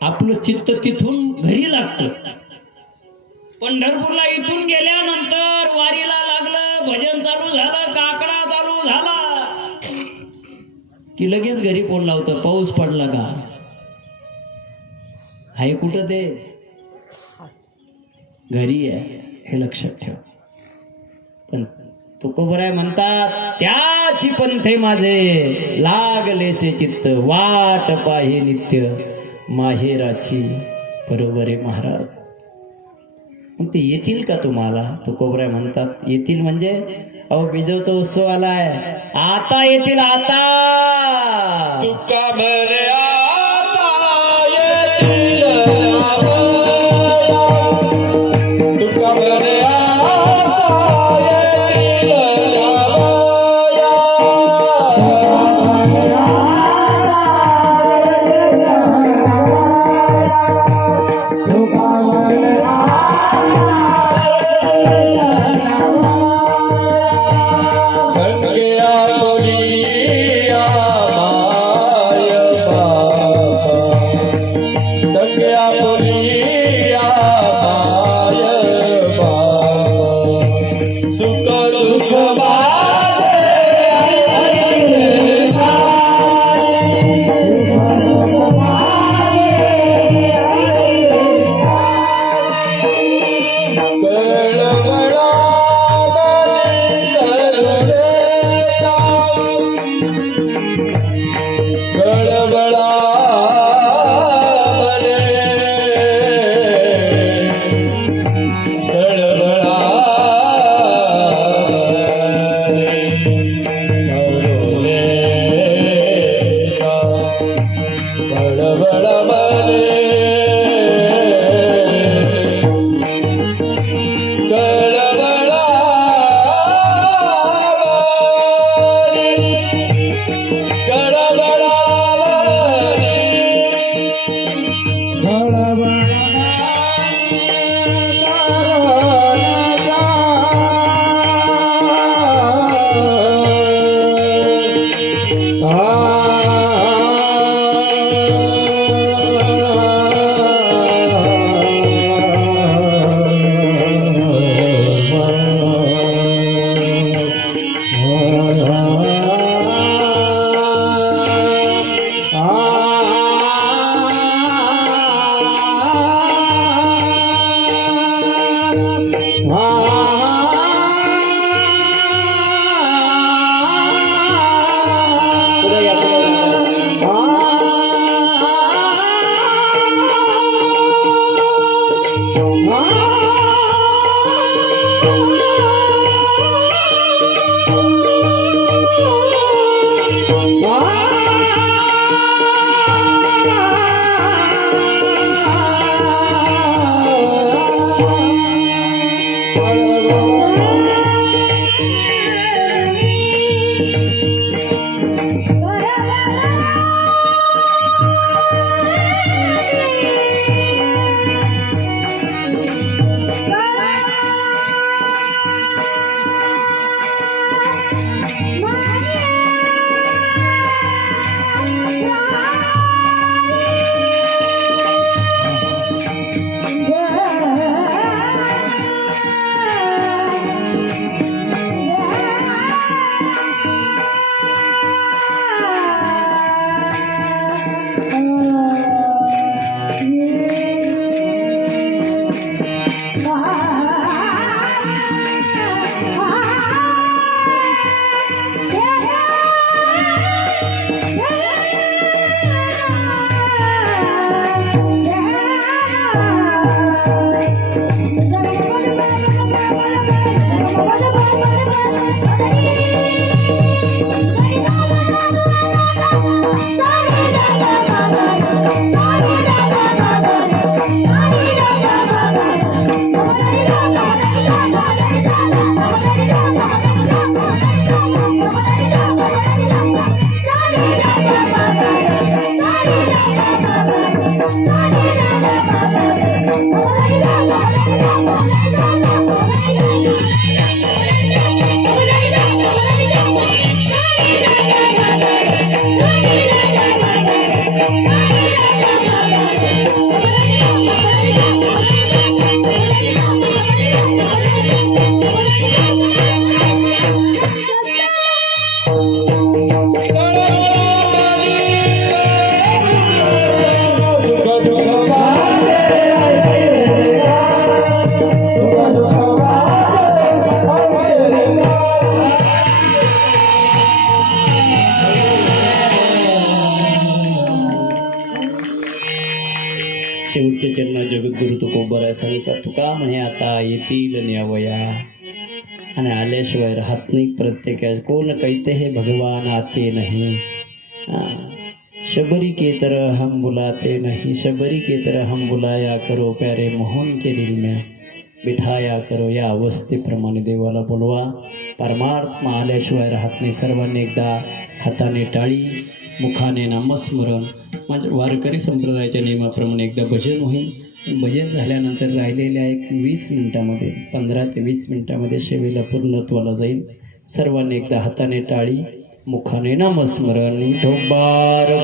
आपलं चित्त तिथून घरी लागतं. पंढरपूरला इथून गेल्यानंतर वारीला लागलं, भजन चालू झालं, काकडा चालू झाला की लगेच घरी कोण लावतं? पाऊस पडला का? आहे कुठं ते? घरी आहे, हे लक्षात ठेव. पण तुकोबराय म्हणतात, त्याची पंथे माझे लागलेसे चित्त, वाट पाहे नित्य माहेराची. बरोबर आहे महाराज. मग ते येतील का तुम्हाला? तुकोबराय म्हणतात, येतील म्हणजे अहो बिजवचा उत्सव आलाय, आता येतील. आता तुका म्हणे आता येतील रावया, तुका म्हणे आता येतील रावया. संग्या बोलिया माय बाबा, संग्या बोलिया माय बाबा, सुख दुःख शेवटच्या चरणा जगद्गुरु तुकोबरा सांगता तुका म्हणे आता येतील न्यावया आणि आल्याशिवाय राहत नाही प्रत्येकास कोण कैते हे भगवान आते नाही शबरी के तरह हम बुलाते नहीं शबरी के तरह हम बुलाया करो प्यारे मोहन के दिल में बिठाया करो या अवस्थेप्रमाणे देवाला बोलवा परमात्मा आल्याशिवाय राहत नाही सर्वांनी एकदा हाताने टाळी मुखाने नामस्मरण माझ्या वारकरी संप्रदायाच्या नियमाप्रमाणे एकदा भजन होईल भजन झाल्यानंतर राहिलेल्या एक 20 मिनिटामध्ये 15 ते 20 मिनिटामध्ये सेवेला पूर्णत्वाला जाईल सर्वांनी एकदा हाताने टाळी मुखाने नामस्मरण विठोबार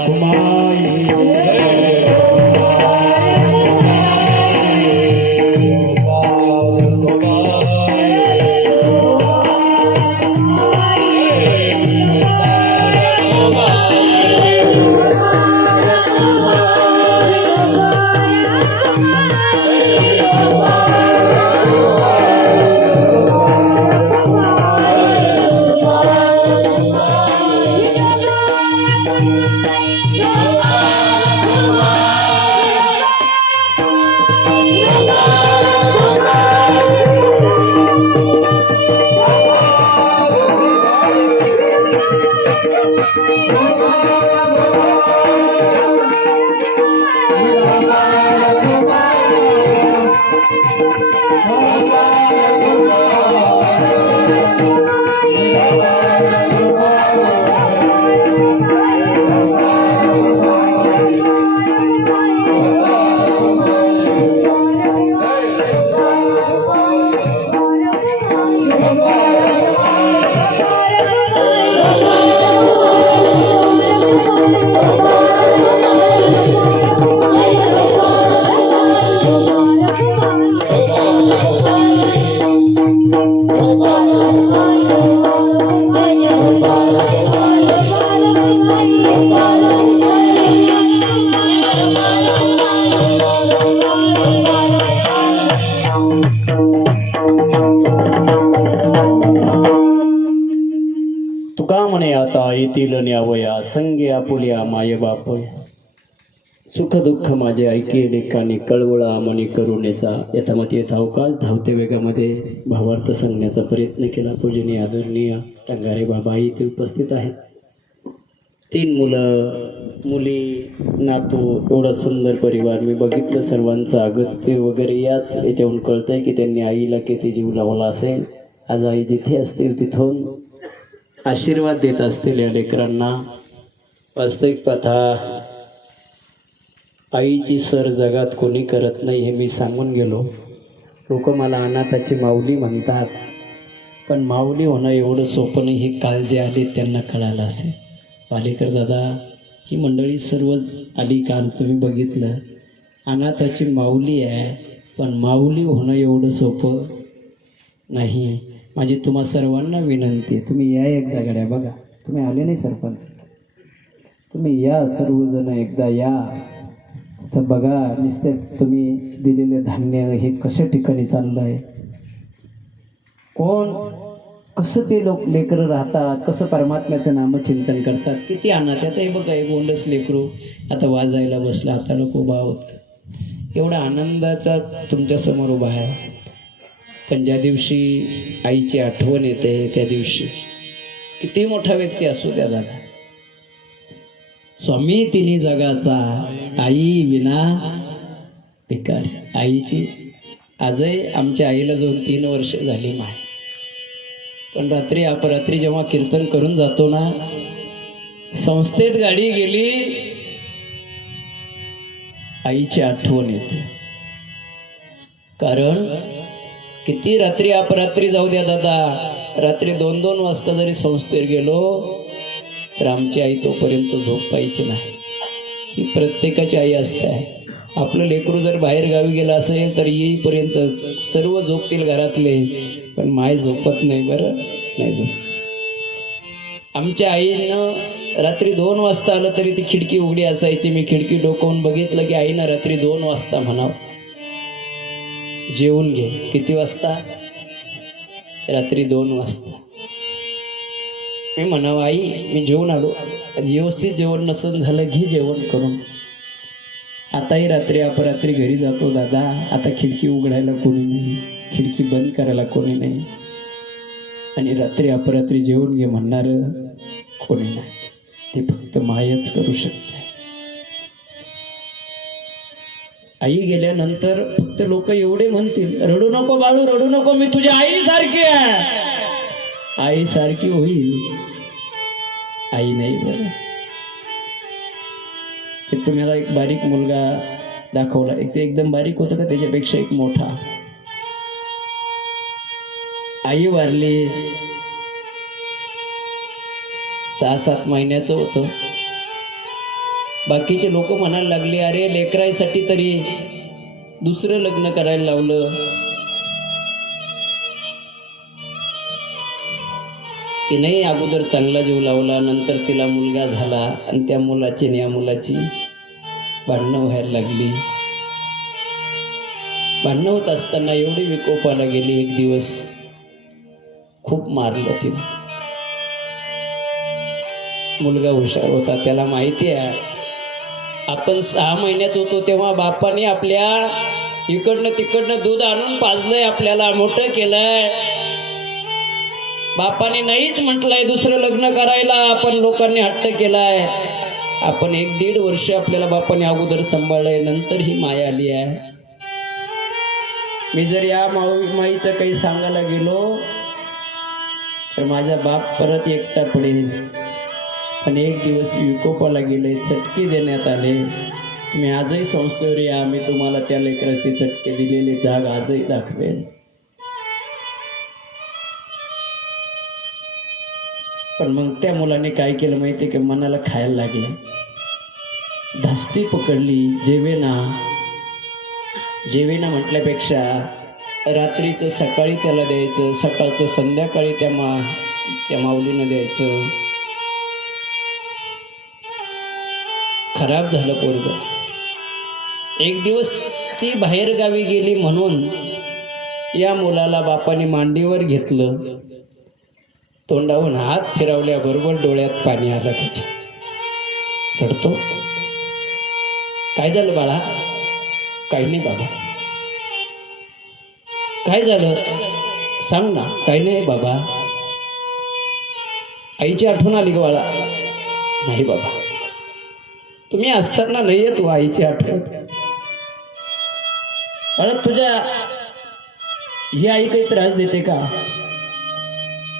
तुका म्हणे आता येतील न्यावया संगे आपुल्या माय बाप सुख दुःख माझे ऐके लेखाने कळवळा मनी करुणेचा यथामती यथावकाश धावते वेगामध्ये भावार्थ सांगण्याचा प्रयत्न केला पूजनीय आदरणीय टंगारे बाबा इथे उपस्थित आहेत 3 मुलं मुली नातू एवढा सुंदर परिवार मी बघितलं सर्वांचं अगत्य वगैरे याच याच्याहून कळतंय की त्यांनी आईला किती जीव लावला असेल आज आई जिथे असतील तिथून आशीर्वाद देत असतील या लेकरांना वास्तविक कथा आईची सर जगात कोणी करत नाही हे मी सांगून गेलो लोक मला अनाथाची माऊली म्हणतात पण माऊली होणं एवढं सोपं नाही हे काल जे आले त्यांना कळालं असेल पालेकर दादा ही मंडळी सर्वच आली काल तुम्ही बघितलं अनाथाची माऊली आहे पण माऊली होणं एवढं सोपं नाही माझी तुम्हा सर्वांना विनंती आहे तुम्ही या एकदा गड्या बघा तुम्ही आले नाही सरपंच तुम्ही या सर्वजण एकदा या तर बघा नुसते तुम्ही दिलेले धान्य हे कशा ठिकाणी चाललं आहे कोण कसं ते लोक लेकरं राहतात कसं परमात्म्याचं नामचिंतन करतात किती अनाथ आता हे बघा हे बोंडच लेकरू आता वाजायला बसला आता लोक उभा होत एवढा आनंदाचा तुमच्यासमोर उभा आहे पण ज्या दिवशी आईची आठवण येते त्या दिवशी किती मोठा व्यक्ती असू द्या दादा स्वामी तिन्ही जगाचा आई विना भिकार आईची आजही आमच्या आईला जाऊन 3 वर्ष झाली माय पण रात्री अपरात्री जेव्हा कीर्तन करून जातो ना संस्थेत गाडी गेली आईची आठवण येते कारण किती रात्री अपरात्री जाऊ द्या दादा, रात्री 2-2 वाजता जरी संस्थेत गेलो तर आमची आई तोपर्यंत झोप पाहिजे नाही. ही प्रत्येकाची आई असते. आपलं लेकरू जर बाहेर गावी गेलं असेल तर येईपर्यंत सर्व झोपतील घरातले, पण माय झोपत नाही. बरं नाही झोप. आमच्या आईनं रात्री 2 वाजता आलं तरी ती खिडकी उघडी असायची. मी खिडकी डोकावून बघितलं की आईनं रात्री 2 वाजता म्हणावं जेवून घे. किती वाजता? रात्री 2 वाजता. मी म्हणावं आई मी जेवून आलो. व्यवस्थित जेवण नसेल झालं घे जेवण करून. आताही रात्री अपरात्री घरी जातो दादा, आता खिडकी उघडायला कोणी नाही, खिडकी बंद करायला कोणी नाही, आणि रात्री अपरात्री जेवून घे म्हणणारं कोणी नाही. ते फक्त मायच करू शकते. आई गेल्यानंतर फक्त लोक एवढे म्हणतील रडू नको बाळू रडू नको, मी तुझ्या आई सारखी आहे. आई सारखी होईल, आई नाही. बरं ते तुम्हाला एक बारीक मुलगा दाखवला, एक ते एकदम बारीक होतं का त्याच्यापेक्षा एक मोठा. आई वारली, 6-7 महिन्याचं होतं. बाकीचे लोक म्हणायला लागले अरे लेकराईसाठी तरी दुसरं लग्न करायला लावलं. तिनेही अगोदर चांगला जीव लावला, नंतर तिला मुलगा झाला आणि त्या मुलाची आणि या मुलाची भांडणं व्हायला लागली. भांडणं होत असताना एवढी विकोपाला गेली. एक दिवस खूप मारलं तिने. मुलगा हुशार होता, त्याला माहिती आहे आपण 6 महिन्यात होतो तेव्हा बापाने आपल्या इकडनं तिकडनं दूध आणून पाजलंय, आपल्याला मोठं केलंय. बापाने नाहीच म्हटलंय दुसरं लग्न करायला, पण लोकांनी हट्ट केलाय. आपण 1-1.5 वर्ष आपल्याला बापाने अगोदर सांभाळलंय, नंतर ही माया आली आहे. मी जर या माईचं काही सांगायला गेलो तर माझा बाप परत एकटा पडेल. पण एक दिवस विकोपाला गेले, चटके देण्यात आले. तुम्ही आजही संस्थेवर या, मी तुम्हाला त्या लेकराचे चटके दिलेले डाग आजही दाखवेल. पण मग त्या मुलाने काय केलं माहिती की मनाला खायला लागले, धास्ती पकडली. जेवेना म्हटल्यापेक्षा रात्रीचं सकाळी त्याला द्यायचं, सकाळचं संध्याकाळी त्या माऊलीनं द्यायचं. खराब झालं पोरगं. एक दिवस ती बाहेर गावी गेली म्हणून या मुलाला बापाने मांडीवर घेतलं. तोंडावरून हात फिरवल्याबरोबर डोळ्यात पाणी आलं त्याच्या. रडतो. काय झालं बाळा? काही नाही बाबा. काय झालं सांग ना. काही नाही बाबा. आईची आठवण आली का बाळा? नाही बाबा. तुम्ही असताना नाही येत तू आईची आठवण. बाळा तुझ्या ही आई काही त्रास देते का?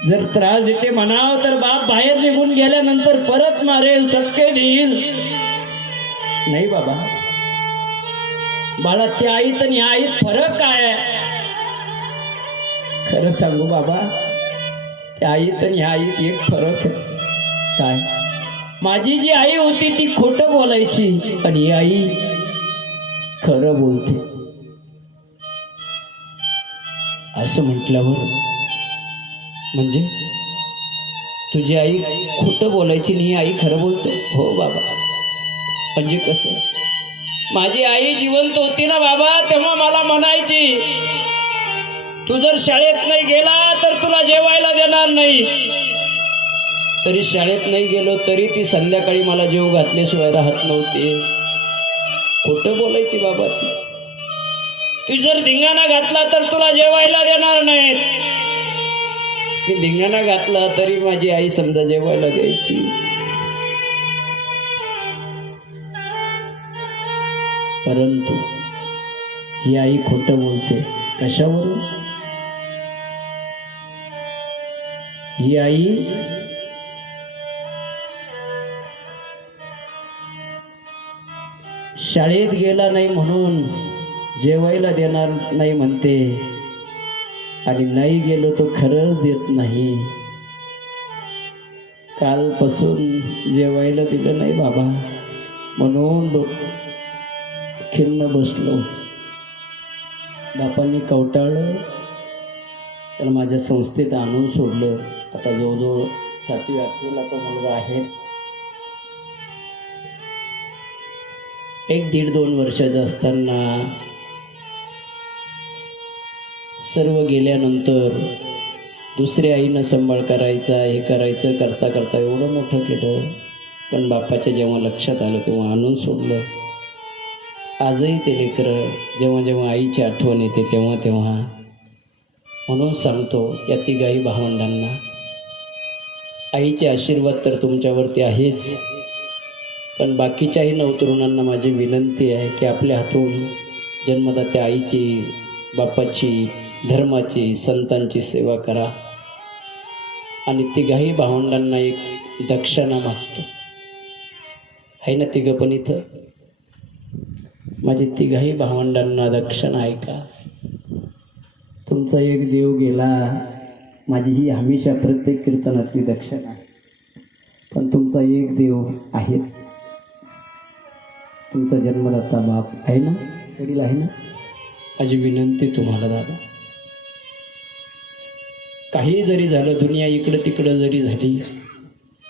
जर त्रास देते म्हणाव तर बाप बाहेर निघून गेल्यानंतर परत मारेल, चटके देईल. नाही बाबा. बाळा त्या आईत आणि ह्या आईत फरक काय आहे? खरं सांगू बाबा, त्या आईत आणि ह्या आईत एक फरक आहे. काय? माझी जी आई होती ती खोटं बोलायची आणि ही आई खरं बोलते. असं म्हटल्यावर म्हणजे तुझी आई खोटं बोलायची आणि ही आई खरं बोलते? हो बाबा. म्हणजे कसं? माझी आई जिवंत होती ना बाबा, तेव्हा मला म्हणायची तू जर शाळेत नाही गेला तर तुला जेवायला देणार नाही. तरी शाळेत नाही गेलो तरी ती संध्याकाळी मला जेव घातल्याशिवाय राहत नव्हती. खोटं बोलायची बाबा ती. तू जर धिंगाणा घातला तर तुला जेवायला देणार नाहीत. मी धिंगाणा घातला तरी माझी आई समजा जेवायला द्यायची. परंतु ही आई खोटं बोलते. कशावरून? ही आई शाळेत गेला नाही म्हणून जेवायला देणार नाही म्हणते आणि नाही गेलो तो खरंच देत नाही. कालपासून जेवायला दिलं नाही बाबा म्हणून खिन्न बसलो. बापांनी कवटाळलं, त्याला माझ्या संस्थेत आणून सोडलं. आता जवळजवळ 7वी 8वीला तो मुलगा आहे. 1-1.5-2 वर्षाचा असताना सर्व गेल्यानंतर दुसऱ्या आईनं सांभाळ करायचा, हे करायचं, करता करता एवढं मोठं केलं. पण बापाच्या जेव्हा लक्षात आलं तेव्हा आणून सोडलं. आजही ते लेकरं जेव्हा जेव्हा आईची आठवण येते तेव्हा तेव्हा म्हणून सांगतो या तिघाही भावंडांना, आईचे आशीर्वाद तर तुमच्यावरती आहेच, पण बाकीच्याही नवतरुणांना माझी विनंती आहे की आपल्या हातून जन्मदात्या आईची, बापाची, धर्माची, संतांची सेवा करा. आणि तिघाही भावंडांना एक दक्षिणा मागतो. आहे ना तिघं पण इथं? माझी तिघाही भावंडांना दक्षिणा आहे का? तुमचा एक देव गेला, माझी ही हमेशा प्रत्येक कीर्तनातली दक्षिणा आहे. पण तुमचा एक देव आहे, तुमचा जन्मदाता बाप आहे ना, वडील आहे ना. माझी विनंती तुम्हाला दादा, काही जरी झालं, दुनिया इकडं तिकडं जरी झाली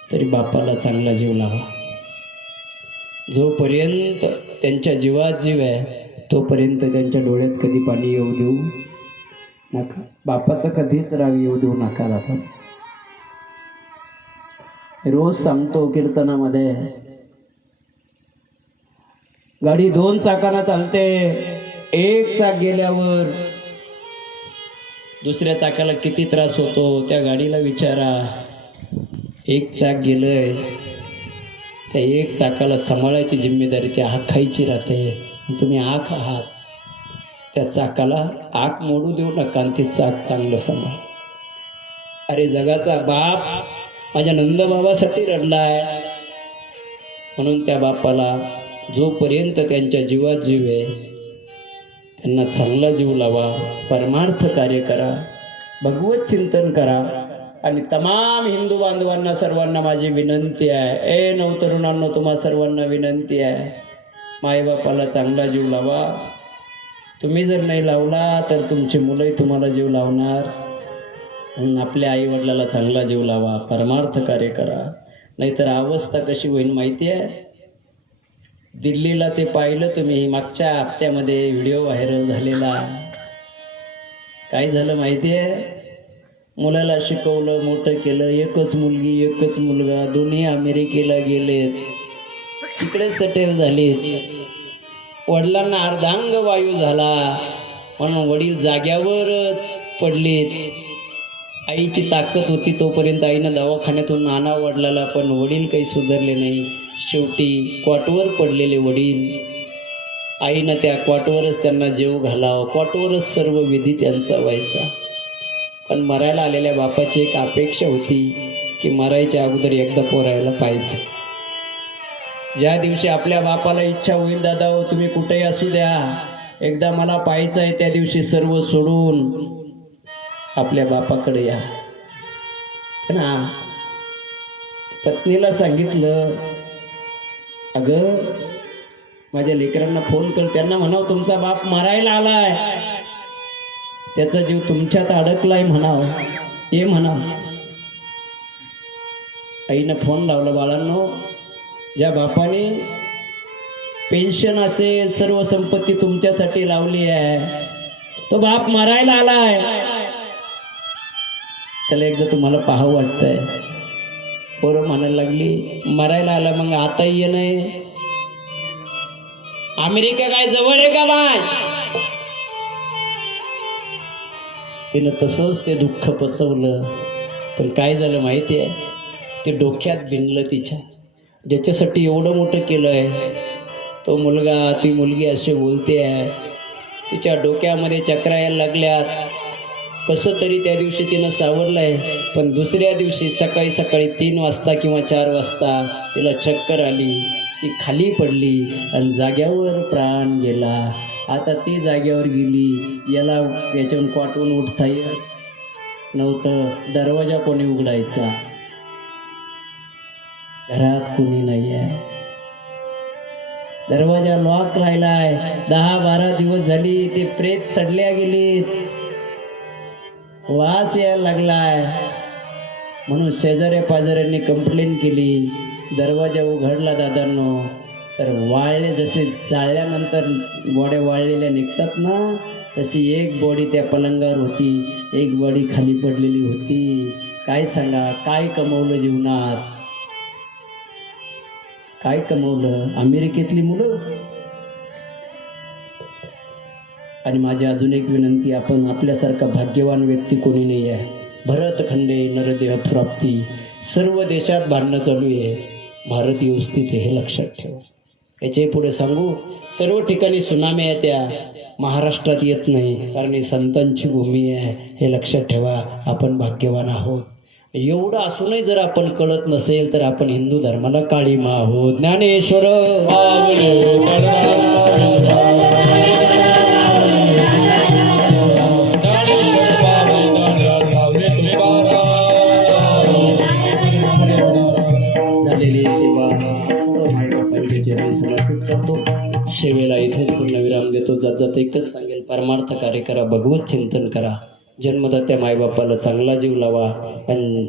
तरी बापाला चांगला जीव लावा. जोपर्यंत त्यांच्या जीवात जीव आहे तोपर्यंत त्यांच्या डोळ्यात कधी पाणी येऊ देऊ नका. बापाचा कधीच राग येऊ देऊ नका दादा. रोज सांगतो कीर्तनामध्ये, गाडी 2 चाकांना चालते. 1 चाक गेल्यावर दुसऱ्या चाकाला किती त्रास होतो त्या गाडीला विचारा. 1 चाक गेलंय, त्या 1 चाकाला सांभाळायची जिम्मेदारी त्या आखायची राहते. तुम्ही आख आहात, त्या चाकाला आख मोडू देऊ नका आणि ते चाक चांगलं सांभाळ. अरे जगाचा बाप माझ्या नंदबाबासाठी रडलाय, म्हणून त्या बापाला जोपर्यंत त्यांच्या जीवात जीव आहे त्यांना चांगला जीव लावा, परमार्थ कार्य करा, भगवत चिंतन करा. आणि तमाम हिंदू बांधवांना सर्वांना माझी विनंती आहे, ए नवतरुणांनो तुम्हा सर्वांना विनंती आहे, मायबापाला चांगला जीव लावा. तुम्ही जर नाही लावला तर तुमची मुलंही तुम्हाला जीव लावणार. म्हणून आपल्या आईवडिलाला चांगला जीव लावा, परमार्थ कार्य करा. नाहीतर अवस्था कशी होईल माहिती आहे? दिल्लीला ते पाहिलं तुम्ही, मागच्या हप्त्यामध्ये व्हिडिओ व्हायरल झालेला. काय झालं माहिती आहे? मुलाला शिकवलं, मोठं केलं, एकच मुलगी एकच मुलगा, दोन्ही अमेरिकेला गेलेत, तिकडे सेटल झालेत. वडिलांना अर्धांग वायू झाला म्हणून वडील जाग्यावरच पडलेत. आईची ताकद होती तोपर्यंत आईनं दवाखान्यातून आणा वडिलाला, पण वडील काही सुधारले नाही. शेवटी क्वाटवर पडलेले वडील, आईनं त्या क्वाटवरच त्यांना जीव घालावं, क्वाटवरच सर्व विधी त्यांचा व्हायचा. पण मरायला आलेल्या बापाची एक अपेक्षा होती की मरायच्या अगोदर एकदा पोरायला पाहिजे. ज्या दिवशी आपल्या बापाला इच्छा होईल, दादा हो तुम्ही कुठेही असू द्या, एकदा मला पाहायचं आहे, त्या दिवशी सर्व सोडून आपल्या बापाकडे या. ना पत्नीला सांगितलं, अगं माझ्या लेकरांना फोन कर, त्यांना म्हणाव तुमचा बाप मरायला आलाय, त्याचा जीव तुमच्यात अडकलाय म्हणाव, हे म्हणाव. आईनं फोन लावला, बाळांनो ज्या बापाने पेन्शन असेल सर्व संपत्ती तुमच्यासाठी लावली आहे तो बाप मरायला आलाय, त्याला एकदा तुम्हाला पाहावं वाटतंय. पोरं म्हणायला लागली, मरायला आला मग आता ये नाही, अमेरिका काय जवळ आहे का बाय? तिनं तसंच ते दुःख पचवलं. पण काय झालं माहिती आहे? ते डोक्यात भिनलं तिच्या, ज्याच्यासाठी एवढं मोठं केलं आहे तो मुलगा, ती मुलगी असे बोलते आहे, तिच्या डोक्यामध्ये चक्रा यायला लागल्यात. कसं तरी त्या दिवशी तिनं सावरलं आहे. पण दुसऱ्या दिवशी सकाळी 3 वाजता किंवा 4 वाजता तिला चक्कर आली, ती खाली पडली आणि जाग्यावर प्राण गेला. आता ती जागेवर गेली, याला याच्यावरून क्वाटवून उठता येत नव्हतं. दरवाजा कोणी उघडायचा? घरात कोणी नाही आहे, दरवाजा लॉक राहिलाय. 10-12 दिवस झाली ते प्रेत सडल्या गेलीत, वास यायला लागलाय. म्हणून शेजाऱ्या पाजाऱ्यांनी कंप्लेंट केली. दरवाजा उघडला दादांनो तर वाळले, जसे जाळल्यानंतर बॉड्या वाळलेल्या निघतात ना, तशी एक बॉडी त्या पलंगावर होती, एक बॉडी खाली पडलेली होती. काय सांगा, काय कमवलं जीवनात? काय कमवलं? अमेरिकेतली मुलं. आणि माझी अजून एक विनंती, आपण आपल्यासारखा भाग्यवान व्यक्ती कोणी नाही आहे. भरतखंडे नरदेह प्राप्ती, सर्व देशात भांडणं चालू आहे, भारत व्यवस्थित आहे, हे लक्षात ठेवा. याच्या पुढे सांगू, सर्व ठिकाणी सुनामी येत्या, महाराष्ट्रात येत नाही, कारण ही संतांची भूमी आहे, हे लक्षात ठेवा. आपण भाग्यवान आहोत. एवढं असूनही जर आपण कळत नसेल तर आपण हिंदू धर्माला काळीमा आहोत. ज्ञानेश्वर झालेली सेवा समर्पित करतो. सेवेला इथेच पूर्णविराम देतो. जात जात एकच सांगेल, परमार्थ कार्य करा, भगवत चिंतन करा, जन्मदात्या मायबापाला चांगला जीव लावा. आणि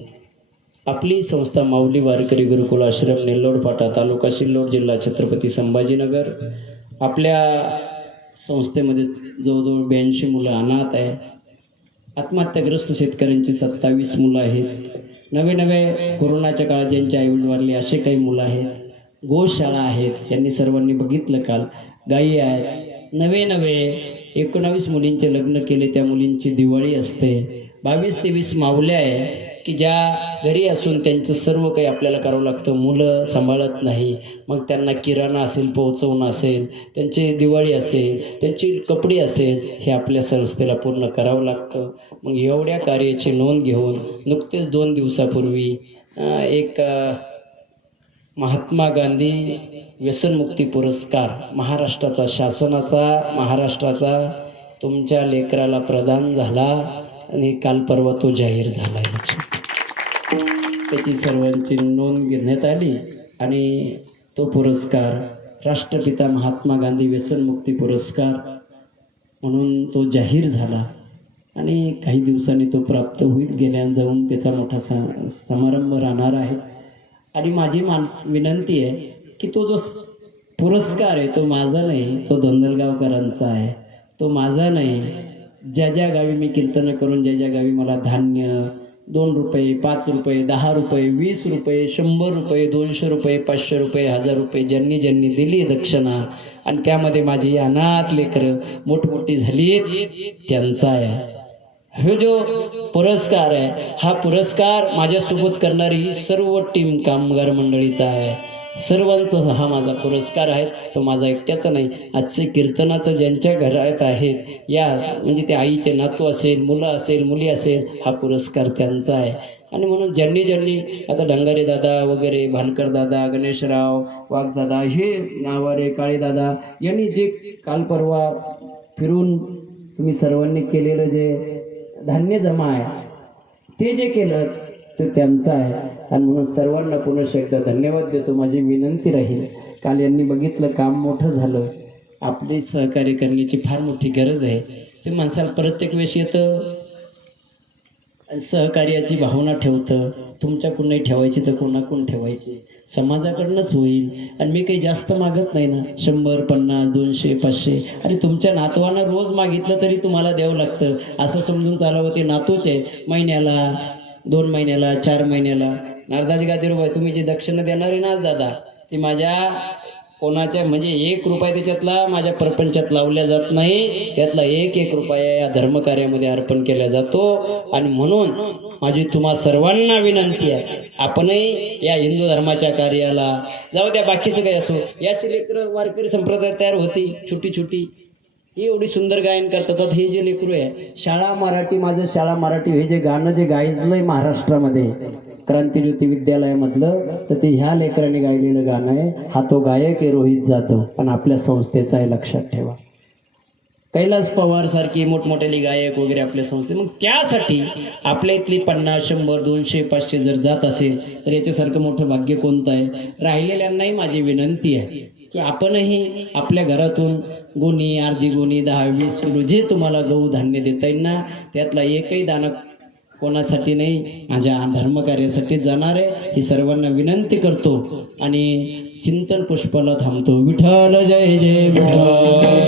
आपली संस्था माऊली वारकरी गुरुकुल आश्रम, नेल्लोड फाटा, तालुका सिल्लोड, जिल्हा छत्रपती संभाजीनगर. आपल्या संस्थेमध्ये जवळजवळ 82 मुलं अनाथ आहे. आत्महत्याग्रस्त शेतकऱ्यांची 27 मुलं आहेत. नवे कोरोनाच्या काळात ज्यांचे आईवडील वारले असे काही मुलं आहेत. गोशाळा आहेत, यांनी सर्वांनी बघितलं काल. गायी आहेत. नवे 19 मुलींचे लग्न केले, त्या मुलींची दिवाळी असते. 22-23 मावल्या आहे की ज्या घरी असून त्यांचं सर्व काही आपल्याला करावं लागतं. मुलं सांभाळत नाही, मग त्यांना किराणा असेल, पोहोचवणं असेल, त्यांची दिवाळी असेल, त्यांची कपडे असेल, हे आपल्या संस्थेला पूर्ण करावं लागतं. मग एवढ्या कार्याची नोंद घेऊन नुकतेच 2 दिवसापूर्वी एक महात्मा गांधी व्यसनमुक्ती पुरस्कार महाराष्ट्राचा, शासनाचा, महाराष्ट्राचा तुमच्या लेकराला प्रदान झाला आणि काल परवा तो जाहीर झाला आहे. त्याची सर्वांची नोंद घेण्यात आली आणि तो पुरस्कार राष्ट्रपिता महात्मा गांधी व्यसनमुक्ती पुरस्कार म्हणून तो जाहीर झाला आणि काही दिवसांनी तो प्राप्त होईल. गेल्या जाऊन त्याचा मोठा समारंभ राहणार आहे. आणि माझी विनंती आहे की तो जो पुरस्कार आहे तो माझा नाही, तो धोंदलगावकरांचा आहे, तो माझा नाही. ज्या गावी मी कीर्तन करून, ज्या गावी मला धान्य 2 रुपये, 5 रुपये, 10 रुपये, 20 रुपये, 100 रुपये, 200 रुपये, 500 रुपये, 1000 रुपये ज्यांनी दिली दक्षिणा, आणि त्यामध्ये माझी अनाथ लेकरं मोठमोठी झाली, त्यांचा आहे हा जो पुरस्कार आहे. हा पुरस्कार माझ्यासोबत करणारी ही सर्व टीम कामगार मंडळीचा आहे. सर्वांचा हा माझा पुरस्कार आहे, तो माझा एकट्याचा नाही. आजचे कीर्तनाचं ज्यांच्या घरात आहेत, या म्हणजे ते आईचे नातू असेल, मुलं असेल, मुली असेल, हा पुरस्कार त्यांचा आहे. आणि म्हणून ज्यांनी आता डंगारे दादा वगैरे, भानकर दादा, गणेशराव, वाघदादा, हे नावारे, काळे दादा यांनी जे काल परवा फिरून तुम्ही सर्वांनी केलेलं जे धान्य जमा आहे, ते जे केलं ते त्यांचं आहे. आणि म्हणून सर्वांना पुन्हा एकदा धन्यवाद देतो. माझी विनंती राहील, काल यांनी बघितलं काम मोठं झालं, आपली सहकार्य करण्याची फार मोठी गरज आहे. ते माणसाला प्रत्येक वेळेस येतं, सहकार्याची भावना ठेवतं. तुमच्याकडूनही ठेवायची तर कोणाकडून ठेवायची? समाजाकडनंच होईल. आणि मी काही जास्त मागत नाही ना, 100, 50, 200, 500. अरे तुमच्या नातवांना रोज मागितलं तरी तुम्हाला द्यावं लागतं, असं समजून चालावं. ते नातूच आहे. महिन्याला, 2 महिन्याला, 4 महिन्याला. नारदाजी गादीरोबाई, तुम्ही जी दक्षिणा देणार आहे ना दादा, ती माझ्या कोणाच्या म्हणजे 1 रुपया त्याच्यातला माझ्या प्रपंचात लावल्या जात नाही. त्यातला 1 रुपया या धर्मकार्यामध्ये अर्पण केला जातो. आणि म्हणून माझी तुम्हा सर्वांना विनंती आहे, आपणही या हिंदू धर्माच्या कार्याला जाऊ द्या. बाकीचं काही असो, याची लेकरं वारकरी संप्रदाय तयार होती, छोटी ही एवढी सुंदर गायन करतात. हे जे लेकरू आहे, शाळा मराठी, माझं शाळा मराठी, हे जे गाणं जे गायलंय महाराष्ट्रामध्ये क्रांतिज्योती विद्यालयामधलं, तर ते ह्या लेकरांनी गायलेलं गाणं आहे. हा तो गायक आहे रोहित जाधव, पण आपल्या संस्थेचा आहे, लक्षात ठेवा. कैलास पवार सारखी मोठमोठ्याली गायक वगैरे आपल्या संस्थे, मग त्यासाठी आपल्या इथली 50, 100, 200, 500 जर जात असेल तर याच्यासारखं मोठं भाग्य कोणतं आहे. राहिलेल्यांनाही माझी विनंती आहे की आपणही आपल्या घरातून गोणी, अर्धी गोणी, 10-20 किलो जे तुम्हाला गहू धान्य देता येईल ना, त्यातला एकही दाना कोणासाठी नाही, माझ्या धर्मकार्यासाठी जाणार आहे ही सर्वांना विनंती करतो आणि चिंतन पुष्पाला थांबतो. विठ्ठल जय जय विठ्ठल.